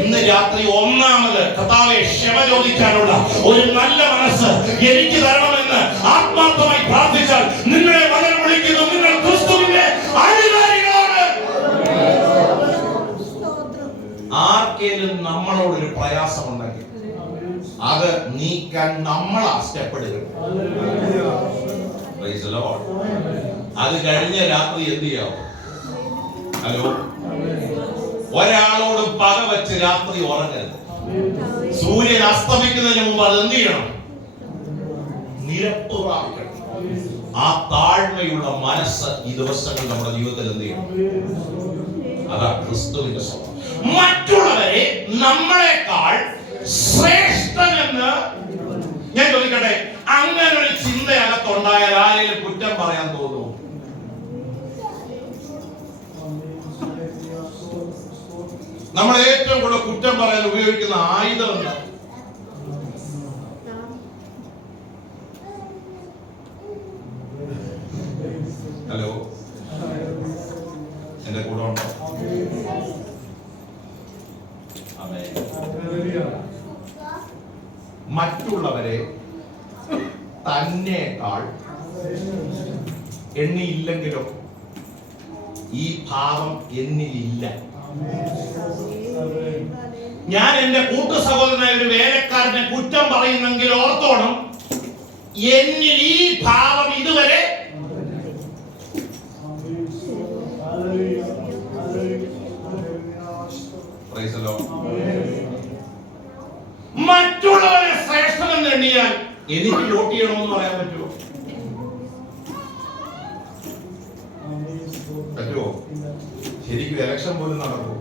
ഇന്ന് രാത്രി ഒന്നാമത് കർത്താവേ ക്ഷമ ചോദിക്കാനുള്ള ഒരു നല്ല മനസ്സ് എനിക്ക് തരണമെന്ന് ആത്മാർത്ഥമായി പ്രാർത്ഥിച്ചാൽ നിങ്ങളെ വചനം വിളിക്കുന്നു, നിങ്ങൾ ക്രിസ്തുവിന്റെ അനുയായികളാണ്. ആർക്കേലും നമ്മളോടൊരു പ്രയാസമുണ്ടെങ്കിൽ അത് നീക്കാൻ നമ്മളാ സ്റ്റെപ്പ് എടുക്കണം. Praise the Lord. അത് കഴിഞ്ഞ രാത്രി എന്ത് ചെയ്യാവും? ഹലോ, ഒരാളോട് പക വെച്ച് രാത്രി ഉറങ്ങരുത്. സൂര്യൻ അസ്തമിക്കുന്നതിന് മുമ്പ് അത് എന്ത് ചെയ്യണം? നിരപ്പ് പ്രാപിക്കണം. ആ താഴ്മയുള്ള മനസ്സ് ഈ ദിവസങ്ങൾ നമ്മുടെ ജീവിതത്തിൽ എന്ത് ചെയ്യണം? അതാ ക്രിസ്തുവിന്റെ സ്വഭാവം. മറ്റുള്ളവരെ നമ്മളെക്കാൾ ശ്രേഷ്ഠനെന്ന് ഞാൻ ചോദിക്കട്ടെ, അങ്ങനെ ഒരു ചിന്തയകത്തുണ്ടായാൽ ആരെങ്കിലും കുറ്റം പറയാൻ തോന്നുമോ? നമ്മൾ ഏറ്റവും കൂടുതൽ കുറ്റം പറയാൻ ഉപയോഗിക്കുന്ന ആയുധം എന്താ? ഹലോ, എന്റെ കൂടെ ഉണ്ടോ? മറ്റുള്ളവരെ തന്നേക്കാൾ എണ്ണിയില്ലെങ്കിലും ഈ ഭാവം എന്നിലില്ല. ഞാൻ എന്റെ കൂട്ടു സഹോദരനായ ഒരു വേലക്കാരനെ കുറ്റം പറയുന്നെങ്കിൽ ഓർത്തോണം, എന്നിൽ ഈ ഭാവം ഇതുവരെ മറ്റുള്ളവരെ ശ്രേഷ്ഠമെന്ന് എണ്ണിയാൽ എനിക്ക് വോട്ട് ചെയ്യണമെന്ന് പറയാൻ പറ്റുമോ? പറ്റുമോ? ശരിക്കും ഇലക്ഷൻ പോലും നടക്കുമോ?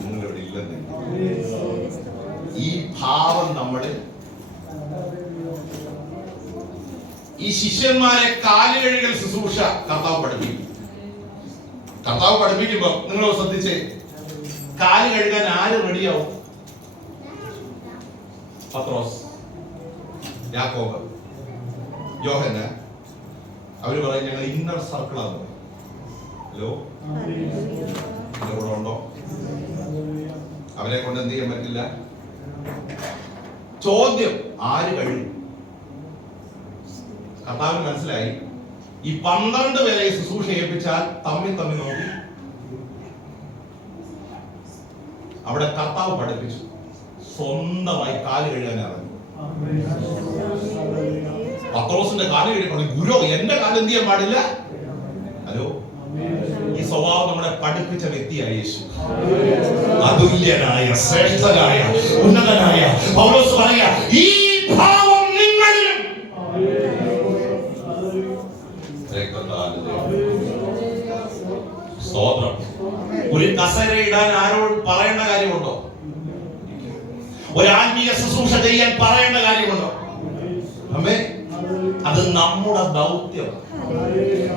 നിങ്ങൾ ഇവിടെ ഇല്ലെന്ന്. ഈ ഭാവം നമ്മളിൽ, ഈ ശിഷ്യന്മാരെ കാലുകഴുകൽ ശുശ്രൂഷ കർത്താവ് പഠിപ്പിക്കും. കർത്താവ് പഠിപ്പിക്കുമ്പോ നിങ്ങൾ ശ്രദ്ധിച്ചേ, കാല് കഴുകാൻ ആര് റെഡിയാവും? പത്രോസ്, യാക്കോബ്, യോഹന്നാൻ. അവര് പറയും ഞങ്ങൾ ഇന്നർ സർക്കിളാണ്. ഹലോ, എന്റെ കൂടെ ഉണ്ടോ? അവരെ കൊണ്ട് എന്ത് ചെയ്യാൻ പറ്റില്ല. ചോദ്യം, ആര് കഴിയും? കർത്താവിന് മനസ്സിലായി, ഈ 12 പേരെ ശുശ്രൂഷ ഏൽപ്പിച്ചാൽ തമ്മിൽ നോക്കി അവിടെ കർത്താവ് പഠിപ്പിച്ചു, സ്വന്തമായി കാല് കഴുകാൻ ഇറങ്ങി. പത്രോസിന്റെ കാല് കഴുകി, ഗുരു എന്റെ കാല് എന്ത് ചെയ്യാൻ പാടില്ല. ഹലോ, ഈ സ്വഭാവം നമ്മളെ പഠിപ്പിച്ച വ്യക്തിയായ യേശു. അതുല്യനായ, ശ്രേഷ്ഠനായ, ഉന്നതനായ പൗലോസ് പറയാ, ഈ ഭാവം നിങ്ങളിലും. സ്തോത്രം. ഒരു കസേര ഇടാൻ ആരോട് പറയേണ്ട കാര്യമുണ്ടോ? ഒരു ആത്മീയ ശുശ്രൂഷ ചെയ്യാൻ പറയേണ്ട കാര്യമുണ്ടോ? അമ്മേ, അത് നമ്മുടെ ദൗത്യം.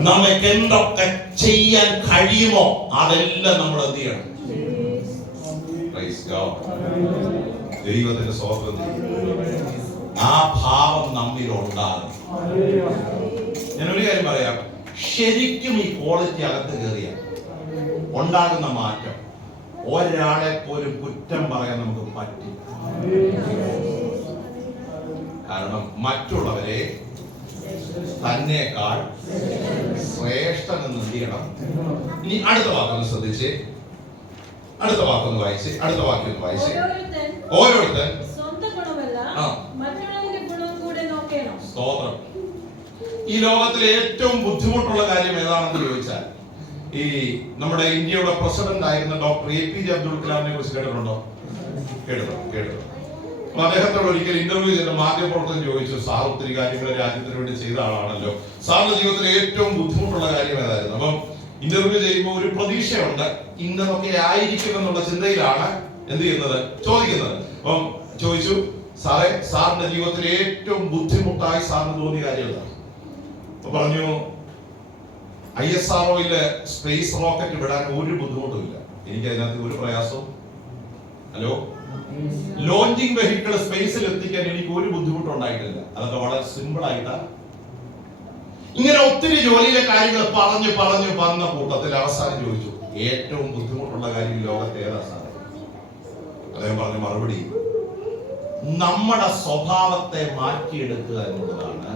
നമുക്ക് എന്തൊക്കെ ചെയ്യാൻ കഴിയുമോ അതെല്ലാം നമ്മൾ എന്ത് ചെയ്യണം. ദൈവത്തിന്റെ സ്തോത്രം. ആ ഭാവം നമ്മിൽ ഉണ്ടാകും. ഞാനൊരു കാര്യം പറയാം, ശരിക്കും ഈ ക്വാളിറ്റി അകത്ത് കയറിയ ഉണ്ടാകുന്ന മാറ്റം ഒരാളെ പോലും കുറ്റം പറയാൻ നമുക്ക് പറ്റും. കാരണം മറ്റുള്ളവരെ തന്നേക്കാൾ ശ്രേഷ്ഠനെന്ന് എന്ത് ചെയ്യണം. ഇനി അടുത്ത വാക്കൊന്ന് ശ്രദ്ധിച്ച്, അടുത്ത വാക്കൊന്ന് വായിച്ച്, അടുത്ത വാക്യം വായിച്ച്. ഓരോരുത്തൻ സ്വന്തം ഗുണമല്ല മറ്റുള്ളവന്റെ ഗുണം കൂടെ നോക്കണം. സ്തോത്രം. ഈ ലോകത്തിലെ ഏറ്റവും ബുദ്ധിമുട്ടുള്ള കാര്യം ഏതാണെന്ന് ചോദിച്ചാൽ, ഈ നമ്മുടെ ഇന്ത്യയുടെ പ്രസിഡന്റ് ആയിരുന്ന ഡോക്ടർ APJ അബ്ദുൽ കലാമിനെ കുറിച്ച് കേട്ടിട്ടുണ്ടോ? കേട്ടോ. അപ്പൊ അദ്ദേഹത്തോട് ഒരിക്കൽ ഇന്റർവ്യൂ ചെയ്ത മാധ്യമപ്രവർത്തകൻ ചോദിച്ചു, സാർ ഒത്തിരി കാര്യങ്ങൾ രാജ്യത്തിന് വേണ്ടി ചെയ്ത ആളാണല്ലോ, സാറിന്റെ ജീവിതത്തിലെ ഏറ്റവും ബുദ്ധിമുട്ടുള്ള കാര്യം ഏതായിരുന്നു? അപ്പം ഇന്റർവ്യൂ ചെയ്യുമ്പോൾ ഒരു പ്രതീക്ഷയുണ്ട്, ഇന്നതൊക്കെ ആയിരിക്കും എന്നുള്ള ചിന്തയിലാണ് എന്ത് ചെയ്യുന്നത്, ചോദിക്കുന്നത്. അപ്പം ചോദിച്ചു, സാറേ സാറിന്റെ ജീവിതത്തിലെ ഏറ്റവും ബുദ്ധിമുട്ടായി സാറിന് തോന്നിയ കാര്യം എന്താണ്? അപ്പൊ പറഞ്ഞു, ISROയില് സ്പേസ് റോക്കറ്റ് വിടാൻ ഒരു ബുദ്ധിമുട്ടുമില്ല, എനിക്ക് അതിനകത്ത് ഒരു പ്രയാസവും. ഹലോ, ലോഞ്ചിങ് വെഹിക്കിൾ സ്പേസിൽ എത്തിക്കാൻ എനിക്ക് ഒരു ബുദ്ധിമുട്ടുണ്ടായിട്ടില്ല. അതൊക്കെ വളരെ സിമ്പിൾ ആയിട്ടാണ്. ഇങ്ങനെ ഒത്തിരി ജോലിയിലെ കാര്യങ്ങൾ പറഞ്ഞു വന്ന കൂട്ടത്തിൽ അവസാനം ചോദിച്ചു, ഏറ്റവും ബുദ്ധിമുട്ടുള്ള കാര്യം ലോകത്തെ ഏതാ സാറേ? അദ്ദേഹം പറഞ്ഞ മറുപടി, നമ്മുടെ സ്വഭാവത്തെ മാറ്റിയെടുക്കുക എന്നുള്ളതാണ്,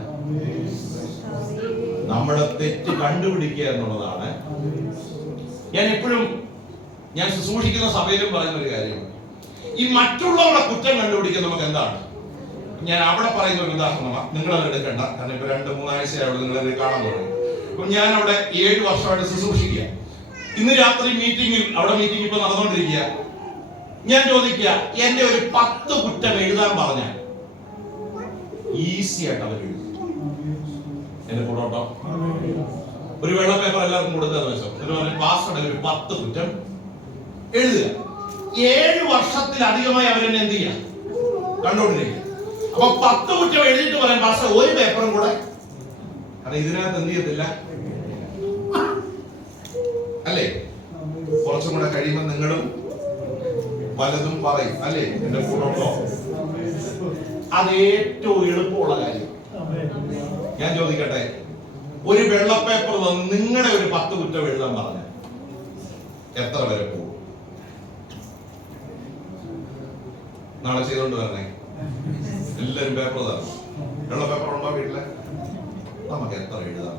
നമ്മുടെ തെറ്റ് കണ്ടുപിടിക്കുക എന്നുള്ളതാണ്. ഞാൻ എപ്പോഴും ശുശ്രൂഷിക്കുന്ന സഭയിലും പറയുന്ന ഒരു കാര്യമാണ്, ഈ മറ്റുള്ളവരുടെ കുറ്റം കണ്ടുപിടിക്കാൻ നമുക്ക് എന്താണ്? ഞാൻ അവിടെ പറയുന്ന ഒരു ഉദാഹരണമാണ്, നിങ്ങളത് എടുക്കണ്ട, കാരണം ഇപ്പൊ 2-3 ആഴ്ചയാവുള്ളൂ നിങ്ങളത് കാണാൻ തുടങ്ങി. അപ്പൊ ഞാൻ അവിടെ 7 വർഷമായിട്ട് ശുശ്രൂഷിക്കുക. ഇന്ന് രാത്രി അവിടെ മീറ്റിംഗ് ഇപ്പൊ നടന്നുകൊണ്ടിരിക്കുക. ഞാൻ ചോദിക്കുക, എന്റെ ഒരു 10 കുറ്റം എഴുതാൻ പറഞ്ഞാൽ ഈസി ആയിട്ട് അവർ എഴുതും. എന്റെ കൂടെ ഉണ്ടോ? ഒരു വെള്ള പേപ്പർ എല്ലാവർക്കും കൊടുത്തതെന്ന് വെച്ചോ, പാസ്വേഡ് ഒരു 10 കുറ്റം എഴുതുക. 7 വർഷത്തിലധികമായി അവരെന്നെ എന്ത് ചെയ്യുക? കണ്ടോണ്ടിരിക്കുക. അപ്പൊ 10 കുറ്റം എഴുതിയിട്ട് പറയാൻ പാസ്റ്റർ ഒരു പേപ്പറും കൂടെ, കാരണം ഇതിനകത്ത് എന്ത് ചെയ്യത്തില്ല അല്ലേ? കുറച്ചും കൂടെ കഴിയുമ്പോൾ നിങ്ങളും പലതും പറയും അല്ലേ? എന്റെ കൂടെ ഉണ്ടോ? അത് ഏറ്റവും എളുപ്പമുള്ള കാര്യം. ഞാൻ ചോദിക്കട്ടെ, ഒരു വെള്ള പേപ്പർ തന്ന് നിങ്ങളുടെ ഒരു 10 കുറ്റം എഴുതാൻ പറഞ്ഞ എത്ര വരെ പോകും? നാളെ ചെയ്തോണ്ട് വരണേ, എല്ലാരും പേപ്പർ തരണം. വെള്ള പേപ്പർ ഉണ്ടോ വീട്ടില്? നമുക്ക് എത്ര എഴുതാം?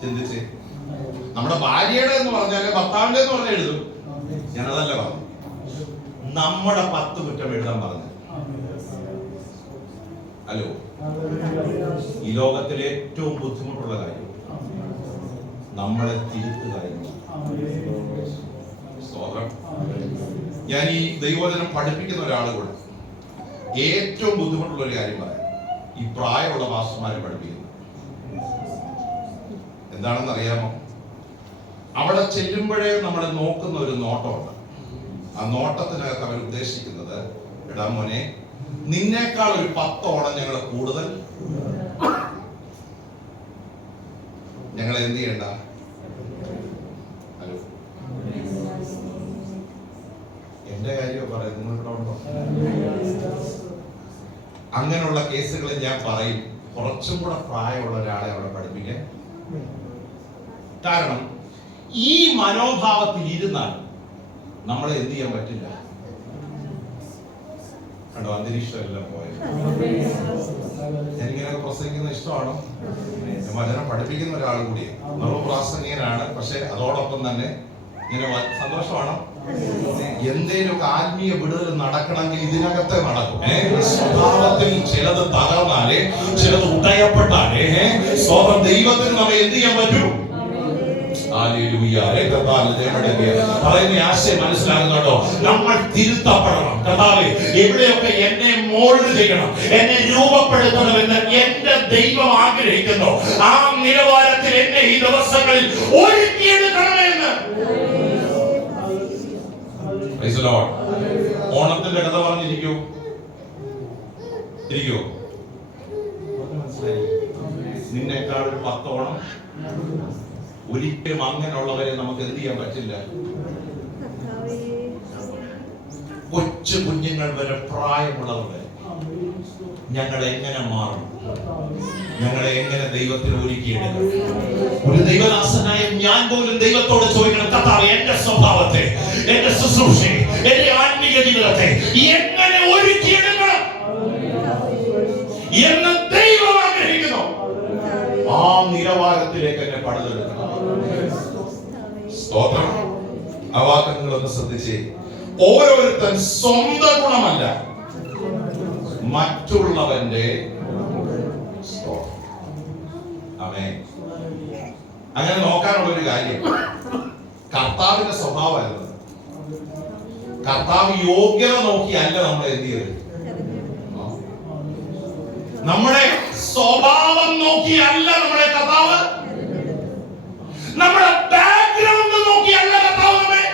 ചിന്തിച്ച്. നമ്മുടെ ഭാര്യയുടെ എന്ന് പറഞ്ഞാല് ഭർത്താവിന്റെ എന്ന് പറഞ്ഞാൽ എഴുതും. ഞാനതല്ല പറഞ്ഞു, നമ്മുടെ 10 കുറ്റം എഴുതാൻ പറഞ്ഞു. ഹലോ, ഈ ലോകത്തിലെ ഏറ്റവും ബുദ്ധിമുട്ടുള്ള കാര്യം നമ്മളെ തിരുത്തുക എന്നുള്ളത്. സ്തോത്രം. ഞാൻ ഈ ദൈവവചനം പഠിപ്പിക്കുന്ന ഒരാൾ കൂടെ ഏറ്റവും ബുദ്ധിമുട്ടുള്ള ഒരു കാര്യം പറയാം. ഈ പ്രായമുള്ള മാസ്റ്റർമാരെ പഠിപ്പിക്കുന്നു. എന്താണെന്ന് അറിയാമോ? അവിടെ ചെല്ലുമ്പോഴേ നമ്മളെ നോക്കുന്ന ഒരു നോട്ടമുണ്ട്. ആ നോട്ടത്തിനകത്ത് അവർ ഉദ്ദേശിക്കുന്നത്, എടാ മോനെ, നിന്നേക്കാൾ ഒരു 10 ഓണം ഞങ്ങൾ കൂടുതൽ, ഞങ്ങളെ എന്ത് ചെയ്യണ്ട. ഹലോ, എന്റെ കാര്യമോ പറയാം, നിങ്ങളിവിടെ ഉണ്ടോ? അങ്ങനെയുള്ള കേസുകളിൽ ഞാൻ പറയും, കുറച്ചും കൂടെ പ്രായമുള്ള ഒരാളെ അവിടെ പഠിപ്പിക്കാൻ. കാരണം ഈ മനോഭാവത്തിൽ ഇരുന്നാൽ നമ്മളെ എന്ത് ചെയ്യാൻ പറ്റില്ല. കണ്ടോ, അന്തരീക്ഷം എല്ലാം പോയത്. എനിക്കിങ്ങനെ പ്രസംഗിക്കുന്ന ഇഷ്ടമാണോ? വചനം പഠിപ്പിക്കുന്ന ഒരാൾ കൂടിയാണ്, നിർവ്വപ്രാസംഗികനാണ്. പക്ഷെ അതോടൊപ്പം തന്നെ ഇങ്ങനെ സന്തോഷമാണോ? എന്തേലും ആത്മീയ വിടുതൽ നടക്കണമെങ്കിൽ ഇതിനകത്തെ നടക്കും. സ്വഭാവത്തിൽ ചിലത് തകർന്നാലേ, ചിലത് ഉടയപ്പെട്ടാലേ സ്വന്തം ദൈവത്തിന് നമ്മെ എന്ത് ചെയ്യാൻ പറ്റൂ? പറയുന്ന ആശയം മനസ്സിലാകുന്നുണ്ടോ? നമ്മൾ തിരുത്തപ്പെടണം. കർത്താവേ, എവിടെയൊക്കെ എന്നെ മോൾഡ് ചെയ്യണം, എന്നെ രൂപപ്പെടുത്തണമെന്ന് എന്റെ ദൈവം ആഗ്രഹിക്കുന്നു, ആ നിലവാരത്തിൽ എന്നെ ഈ ദിവസങ്ങളിൽ ഒരുക്കിയെടുക്കണമെന്ന്. ഓണത്തിന്റെ കഥ പറഞ്ഞിരിക്കൂ, ഇരിക്കൂ. നിന്നേക്കാൾ ഒരു 10 ഓണം. ഒരിക്കലും അങ്ങനെയുള്ളവരെ നമുക്ക് എന്ത് ചെയ്യാൻ പറ്റില്ല. കൊച്ചു കുഞ്ഞുങ്ങൾ വരെ, പ്രായമുള്ളവർ വരെ, ഞങ്ങളെ എങ്ങനെ മാറും, ഞങ്ങളെ എങ്ങനെ ദൈവത്തിന് ഒരുക്കിയെടുക്കും. ഒരു ദൈവദാസനായ ഞാൻ പോലും ദൈവത്തോട് ചോദിക്കണം, കർത്താവേ, എന്റെ സ്വഭാവത്തെ, എന്റെ ശുശ്രൂഷയെ, എന്റെ ആത്മീയ ജീവിതത്തെ എങ്ങനെ ഒരുക്കിയെടുക്കണം എന്ന് ദൈവം ആഗ്രഹിക്കുന്നു. ആ നിലവാരത്തിലേക്ക് എന്നെ പടുതെടുക്കണം. സ്തോത്രം. ആ വാക്ക് നിങ്ങളൊന്ന് ശ്രദ്ധിച്ചേ. ഓരോരുത്തൻ സ്വന്തം ഗുണമല്ല, മറ്റുള്ളവന്റെ. ആമേൻ. അങ്ങനെ നോക്കാനുള്ള ഒരു കാര്യം, കർത്താവിന്റെ സ്വഭാവമായിരുന്നു. കർത്താവ് യോഗ്യത നോക്കിയല്ല നമ്മളെ എന്ത് ചെയ്തത്. നമ്മുടെ സ്വഭാവം നോക്കിയല്ല നമ്മുടെ കർത്താവ്, നമ്മുടെ ബാക്ക്ഗ്രൗണ്ട് നോക്കിയല്ല കർത്താവ് നമ്മെ.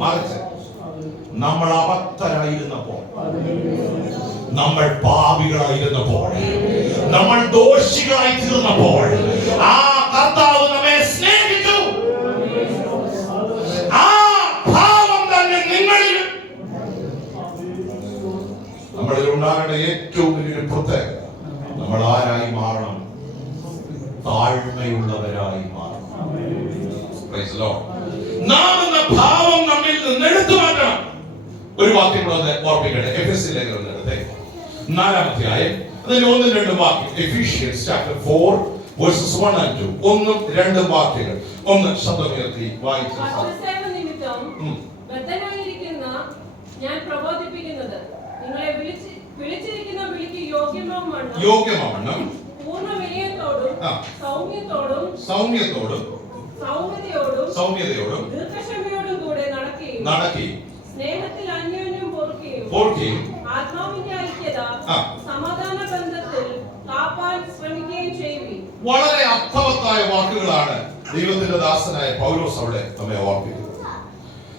മറിച്ച് നമ്മൾ അബദ്ധരായിരുന്നപ്പോൾ, നമ്മൾ പാപികളായിരുന്നപ്പോൾ, നമ്മൾ ദോഷികളായി തീർന്നപ്പോൾ ആ കർത്താവ് നമ്മെ സ്നേഹിച്ചു. ആ നമ്മളിൽ ഉണ്ടാകേണ്ട ഏറ്റവും വലിയൊരു പ്രത്യേകത, നമ്മൾ ആരായി മാറണം? താഴ്മയുള്ളവരായി മാറണം. Praise the Lord. നാം എന്ന ഭാവം നമ്മിൽ നിന്ന് എടുത്തു മാറ്റണം. ഒരു വാക്യം കൂടെ ഓർപ്പിക്കട്ടെ. എഫെസ്യ ലേഖനം എടുത്തേ, 4-ാം അധ്യായം അതിൽ 1-2 വാക്യം. Ephesians chapter 4 verses 1 and 2. 1-2 വാക്യങ്ങൾ. ഒന്ന് ശബ്ദമുയർത്തി വായിച്ചു. ബദ്ധനായിരിക്കുന്ന ഞാൻ പ്രബോധിപ്പിക്കുന്നത് നിങ്ങളെ വിളിച്ചിരിക്കുന്ന വിളിക്ക് യോഗ്യമാവണ്ണം പൂർണ്ണ വിനയത്തോടും സൗമ്യതയോടും ദീർഘക്ഷമയോടും കൂടെ നടക്കുകയും സ്നേഹത്തിൽ അന്യോന്യം പൊറുക്കുകയും ആത്മാവിന്റെ ഐക്യത സമാധാന ബന്ധത്തിൽ കാപ്പാൻ ശ്രമിക്കുകയും ചെയ്യുവിൻ. വളരെ അർത്ഥവത്തായ വാക്കുകളാണ് ദൈവത്തിന്റെ ദാസനായ പൗലോസ് അവിടെ നമ്മെ ഓർപ്പിക്കുന്നത്.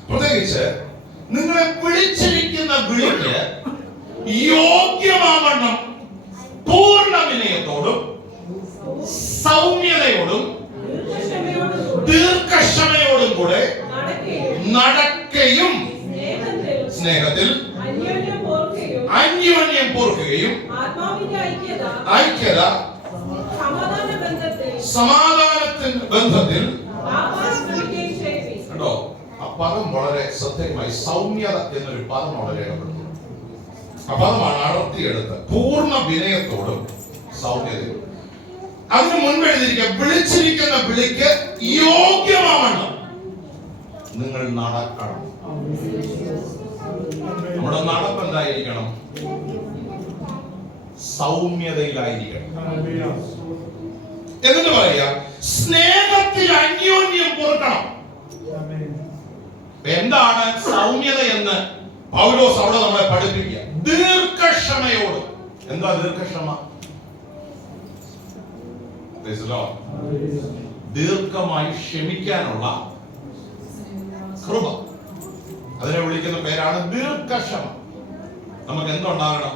പ്രത്യേകിച്ച് നിങ്ങളെ വിളിച്ചിരിക്കുന്ന വിളിക്ക് യോഗ്യമാവണ്ണം പൂർണ്ണ വിനയത്തോടും സൗമ്യതയോടും ദീർഘക്ഷമയോടും കൂടെ നടക്കുകയും സ്നേഹത്തിൽ അന്യോന്യം പൊറുക്കുകയും ഐക്യത സമാധാനത്തിന്റെ ബന്ധത്തിൽ കണ്ടോ? ആ പദം വളരെ ശ്രദ്ധേയമായി സൗമ്യത എന്നൊരു പദം വളരെ രേഖപ്പെടുത്തുന്നു. ആ പദമാണ് അടർത്തിയെടുത്ത് പൂർണ്ണ വിനയത്തോടും സൗമ്യതയോടും. അതിന് മുൻപ് എഴുതിയിരിക്കുക വിളിച്ചിരിക്കുന്ന വിളിക്ക് യോഗ്യമാവണ്ണം നിങ്ങൾ നടക്കണം. നമ്മുടെ നടപ്പ് എന്തായിരിക്കണം? സൗമ്യതയിലായിരിക്കണം. എന്നിട്ട് പറയാ സ്നേഹത്തിൽ അന്യോന്യം പൊറുക്കണം. എന്താണ് സൗമ്യത എന്ന് പൗലോസ് അവിടെ നമ്മളെ പഠിപ്പിക്കുക. ദീർഘക്ഷമയോട്. എന്താ ദീർഘക്ഷമ? ദീർഘമായി ക്ഷമിക്കാനുള്ള കൃപ. അതിനെ വിളിക്കുന്ന പേരാണ് ദീർഘക്ഷമ. നമുക്ക് എന്തുണ്ടാകണം?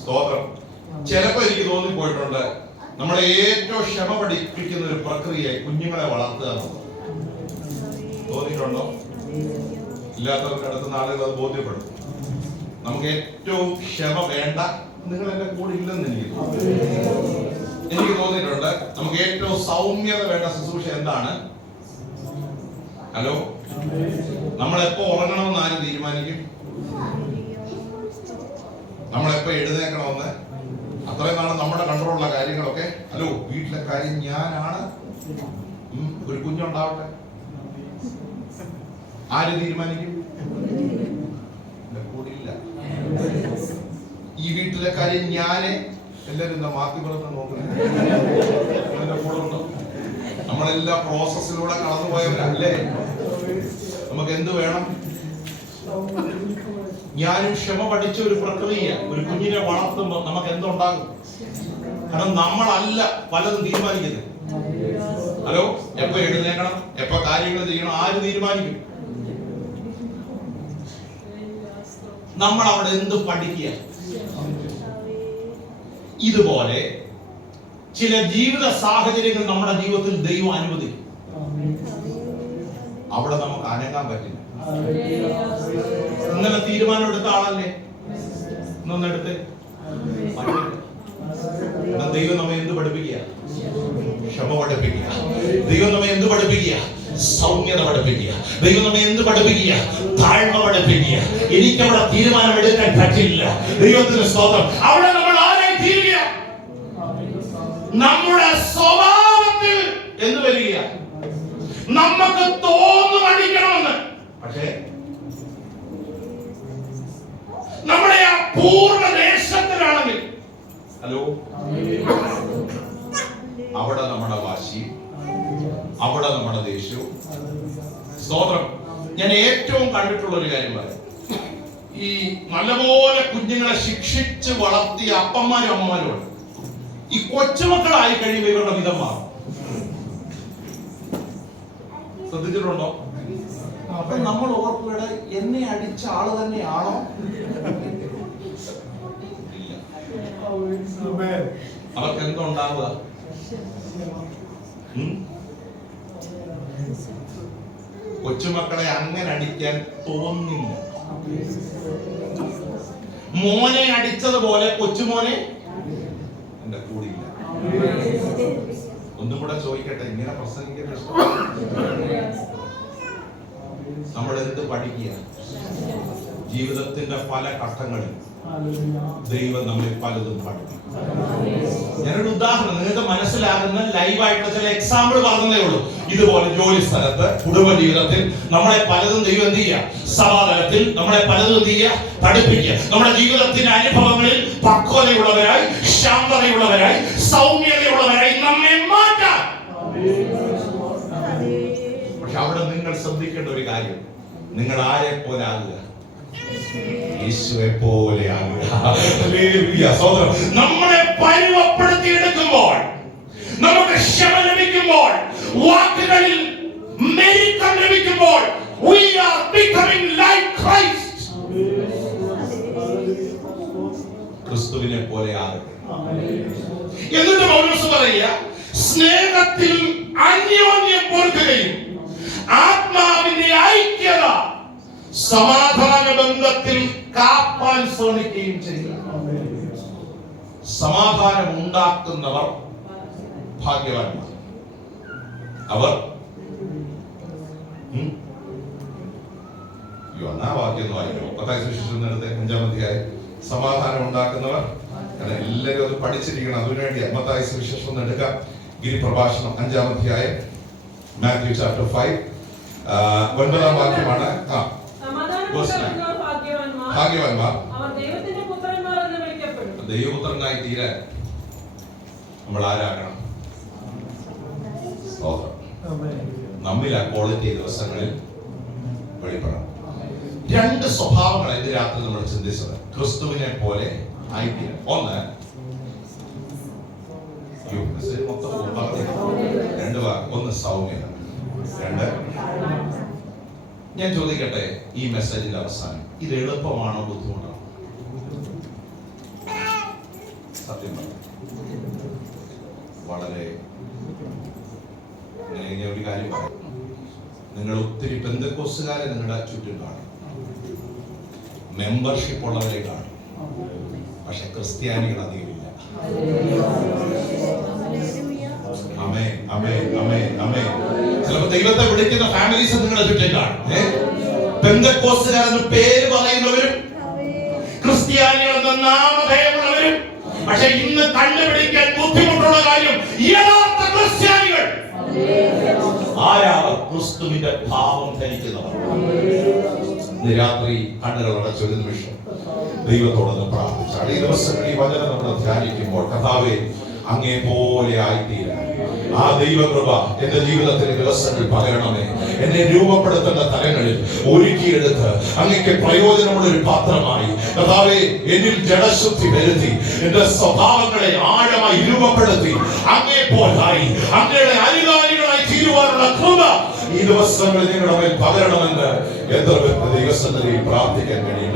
സ്തോത്രം. ചിലപ്പോ എനിക്ക് തോന്നിപ്പോയിട്ടുണ്ട് നമ്മളെ ഏറ്റവും ക്ഷമ പഠിപ്പിക്കുന്ന ഒരു പ്രക്രിയ കുഞ്ഞുങ്ങളെ വളർത്തുക എന്നുള്ളത്. തോന്നിയിട്ടുണ്ടോ? ഇല്ലാത്തവർക്ക് അടുത്ത നാളുകൾ അത് ബോധ്യപ്പെടും. നമുക്ക് ഏറ്റവും ക്ഷമ വേണ്ട, നിങ്ങൾ എന്റെ കൂടെ ഇല്ലെന്ന് എനിക്ക് തോന്നിയിട്ടുണ്ട്. നമുക്ക് ഏറ്റവും സൗമ്യത വേണ്ട ശുശ്രൂഷ എന്താണ്? ഹലോ, നമ്മളെപ്പോ ഉറങ്ങണമെന്ന് ആര് തീരുമാനിക്കും? നമ്മളെപ്പോ എഴുന്നേക്കണമെന്ന്? അത്രയും നാളെ നമ്മുടെ കൺട്രോളുള്ള കാര്യങ്ങളൊക്കെ. ഹലോ, വീട്ടിലെ കാര്യം ഞാനാണ്. ഒരു കുഞ്ഞുണ്ടാവട്ടെ, ആര് തീരുമാനിക്കും? എന്റെ കൂടെ ഇല്ല. ഈ വീട്ടിലെ കാര്യം ഞാന്. എല്ലാരും എന്താ മാറ്റി പറഞ്ഞ നോക്കുന്നത്? എന്റെ കൂടെ ഉണ്ടോ? നമ്മളെല്ലാം പ്രോസസ്സിലൂടെ കടന്നുപോയവരല്ലേ? നമുക്ക് എന്ത് വേണം? ഞാനും ക്ഷമ പഠിച്ച ഒരു പ്രക്രിയ. ഒരു കുഞ്ഞിനെ വളർത്തുമ്പോൾ നമുക്ക് എന്തുണ്ടാകും? കാരണം നമ്മളല്ല പലതും തീരുമാനിക്കുന്നത്. ഹലോ, എപ്പോ എഴുന്നേക്കണം, എപ്പോ കാര്യങ്ങൾ ചെയ്യണം, ആര് തീരുമാനിക്കും? നമ്മൾ അവിടെ എന്ത് പഠിക്കുക? ഇതുപോലെ ചില ജീവിത സാഹചര്യങ്ങൾ നമ്മുടെ ജീവിതത്തിൽ ദൈവം അനുവദിക്കും. അവിടെ നമുക്ക് അനങ്ങാൻ പറ്റില്ല. ഇന്നലെ തീരുമാനം എടുത്ത ആളല്ലേ? ഇന്നൊന്നെടുത്ത് ദൈവം നമ്മെ എന്ത് പഠിപ്പിക്കുക? ക്ഷമ പഠിപ്പിക്കുക. ദൈവം നമ്മെ എന്ത് പഠിപ്പിക്കുക? സൗമ്യത പഠിപ്പിക്കുക. ദൈവം നമ്മെ എന്ത് പഠിപ്പിക്കുക? താഴ്മ പഠിപ്പിക്കുക. എനിക്കവിടെ തീരുമാനം എടുക്കാൻ പറ്റില്ല. ദൈവത്തിന് സ്തോത്രം. അവിടെ നമ്മൾ ആരായി തീരുക? നമ്മുടെ സ്വഭാവത്തിൽ എന്ത് വരിക? നമുക്ക് തോന്നും അടിക്കണമെന്ന്. പക്ഷേ നമ്മുടെ ആ പൂർണ്ണ ദേശത്തിലാണെങ്കിൽ, ഹലോ, അവിടെ നമ്മുടെ വാശി, അവിടെ നമ്മുടെ ദേഷ്യവും. സ്തോത്രം. ഞാൻ ഏറ്റവും കണ്ടിട്ടുള്ള ഒരു കാര്യം പറയാം. ഈ നല്ലപോലെ കുഞ്ഞുങ്ങളെ ശിക്ഷിച്ച് വളർത്തിയ അപ്പന്മാരും അമ്മമാരും ഉണ്ട്. ഈ കൊച്ചുമക്കളായി കഴിയുമ്പോൾ ഇവരുടെ വിധം മാറും. ശ്രദ്ധിച്ചിട്ടുണ്ടോ? അപ്പൊ നമ്മൾ ഓർക്കുകയുടെ എന്നെ അടിച്ച ആള് തന്നെയാണോ? അവർക്ക് എന്തുണ്ടാവുക? കൊച്ചുമക്കളെ അങ്ങനെ അടിക്കാൻ തോന്നില്ല. മോനെ അടിച്ചതുപോലെ കൊച്ചുമോനെ എന്റെ കൂടിയില്ല. ഒന്നും കൂടെ ചോദിക്കട്ടെ, ഇങ്ങനെ പ്രസംഗിക്കുന്ന നമ്മൾ എന്ത് പഠിക്കുക? ജീവിതത്തിന്റെ പല ഘട്ടങ്ങളിൽ ദൈവം നമ്മെ പലതും പഠിക്കും. ഞാനൊരു ഉദാഹരണം നിങ്ങൾക്ക് മനസ്സിലാകുന്ന ലൈവായിട്ട് ചില എക്സാമ്പിൾ പറഞ്ഞതേ ഉള്ളൂ. ഇതുപോലെ ജോലി സ്ഥലത്ത്, കുടുംബ ജീവിതത്തിൽ നമ്മളെ പലതും ദൈവം എന്ത് ചെയ്യുക? സഭാതലത്തിൽ നമ്മളെ പലതും എന്ത് ചെയ്യുക? പഠിപ്പിക്കുക. നമ്മുടെ ജീവിതത്തിന്റെ അനുഭവങ്ങളിൽ പക്വതയുള്ളവരായി, ശാന്തതയുള്ളവരായി, സൗമ്യതയുള്ളവരായി നമ്മെ മാറ്റാം. പക്ഷെ അവിടെ നിങ്ങൾ ശ്രദ്ധിക്കേണ്ട ഒരു കാര്യം, നിങ്ങൾ ആരെ പോലെ ആകുക? യേശുവെ പോലെ ആകുക. നമ്മളെ പരുവപ്പെടുത്തിയെടുക്കുമ്പോൾ, നമുക്ക് ക്ഷമ ലഭിക്കുമ്പോൾ, വാക്കുകളിൽ മെരുക്കം ലഭിക്കുമ്പോൾ, we are becoming like Christ. ക്രിസ്തുവിനെ പോലെ ആകുക. എന്നിട്ട് പൗലോസ് പറയുക, സ്നേഹത്തിൽ അന്യോന്യം പൊറുക്കുകയും ആത്മാവിന്റെ ഐക്യത സമാധാന ബന്ധത്തിൽ കാപ്പാൻ ശ്രമിക്കുകയും ചെയ്യുക. സമാധാനം ഉണ്ടാക്കുന്നവർ ഭാഗ്യവാന്മാർ. അവർ വാക്യം വായിക്കും. 5-ാം അധ്യായം സമാധാനം ഉണ്ടാക്കുന്നവർ. എല്ലാവരും അത് പഠിച്ചിരിക്കണം. അതിനുവേണ്ടി മത്തായി സുവിശേഷം എടുക്കാം. ഗിരിപ്രഭാഷണം 5-ാം അധ്യായം, മാത്യു ചാപ്റ്റർ 5 9-ാം വാക്യമാണ്. ഭാഗ്യവാന്മാർ ദൈവപുത്രനായി തീരാൻ നമ്മൾ ആരാകണം? നമ്മിൽ ആ ക്വാളിറ്റി ദിവസങ്ങളിൽ വെളിപ്പെടണം. 2 സ്വഭാവങ്ങൾ ഇന്ന് രാത്രി നമ്മൾ ചിന്തിച്ചത്. ക്രിസ്തുവിനെ പോലെ ആയിത്തീരാൻ. ഒന്ന്, 2 ഒന്ന് സൗമ്യത. 2, ഞാൻ ചോദിക്കട്ടെ, ഈ മെസ്സേജിന്റെ അവസാനം ഇത് എളുപ്പമാണോ ബുദ്ധിമുട്ടാണോ? സത്യം പറഞ്ഞു വളരെ ഞാൻ ഒരു കാര്യം പറയാം. നിങ്ങൾ ഒത്തിരി പെന്തക്കോസ്തുകാരെ നിങ്ങളുടെ ചുറ്റും കാണും, മെമ്പർഷിപ്പ് ഉള്ളവരെ കാണും, പക്ഷെ ക്രിസ്ത്യാനികൾ അധികമില്ല. ചിലപ്പോ ദൈവത്തെ വിളിക്കുന്ന ഫാമിലീസ് നിങ്ങളുടെ ചുറ്റും കാണും. പെന്തക്കോസ്തുകാരെന്ന് പേര് പറയുന്നവരും ക്രിസ്ത്യാനികളെന്ന നാമധേയമുള്ളവരും, പക്ഷെ ഇന്ന് കണ്ടുപിടിക്കാൻ ബുദ്ധിമുട്ടുള്ള കാര്യം, യഥാർത്ഥ ക്രിസ്ത്യാനികൾ ആരാണ്? ക്രിസ്തുവിന്റെ ഭാവം ധരിക്കുന്നവർ. ഇന്ന് രാത്രി കണ്ണുകൾ അടച്ചൊരു നിമിഷം ദൈവത്തോടൊന്ന് പ്രാർത്ഥിച്ചാൽ ഈ ദിവസങ്ങളിൽ ഈ വചനം നമ്മൾ ധ്യാനിക്കുമ്പോൾ, കർത്താവേ, അങ്ങേ പോലെ ആയിത്തീരാൻ ആ ദൈവകൃപ എന്റെ ജീവിതത്തിലെ ദിവസങ്ങളിൽ പകരണമേ. എന്നെ രൂപപ്പെടുത്തേണ്ട തലങ്ങളിൽ ഒരുക്കിയെടുത്ത് അങ്ങേക്ക് പ്രയോജനമുള്ള ഒരു പാത്രമായി കർത്താവേ എന്നിൽ ജഡശുദ്ധി വരുത്തി എന്റെ സ്വഭാവങ്ങളെ ആഴമായി രൂപപ്പെടുത്തി അങ്ങേ പോലായി അങ്ങയുടെ അനുകാരികളായി തീരുവാനുള്ള കൃപ ഈ ദിവസങ്ങളിൽ നിങ്ങളുടെ മേൽ പകരണമെന്ന് എത്ര ദൈവസന്നിധിയിൽ പ്രാർത്ഥിക്കാൻ കഴിയും.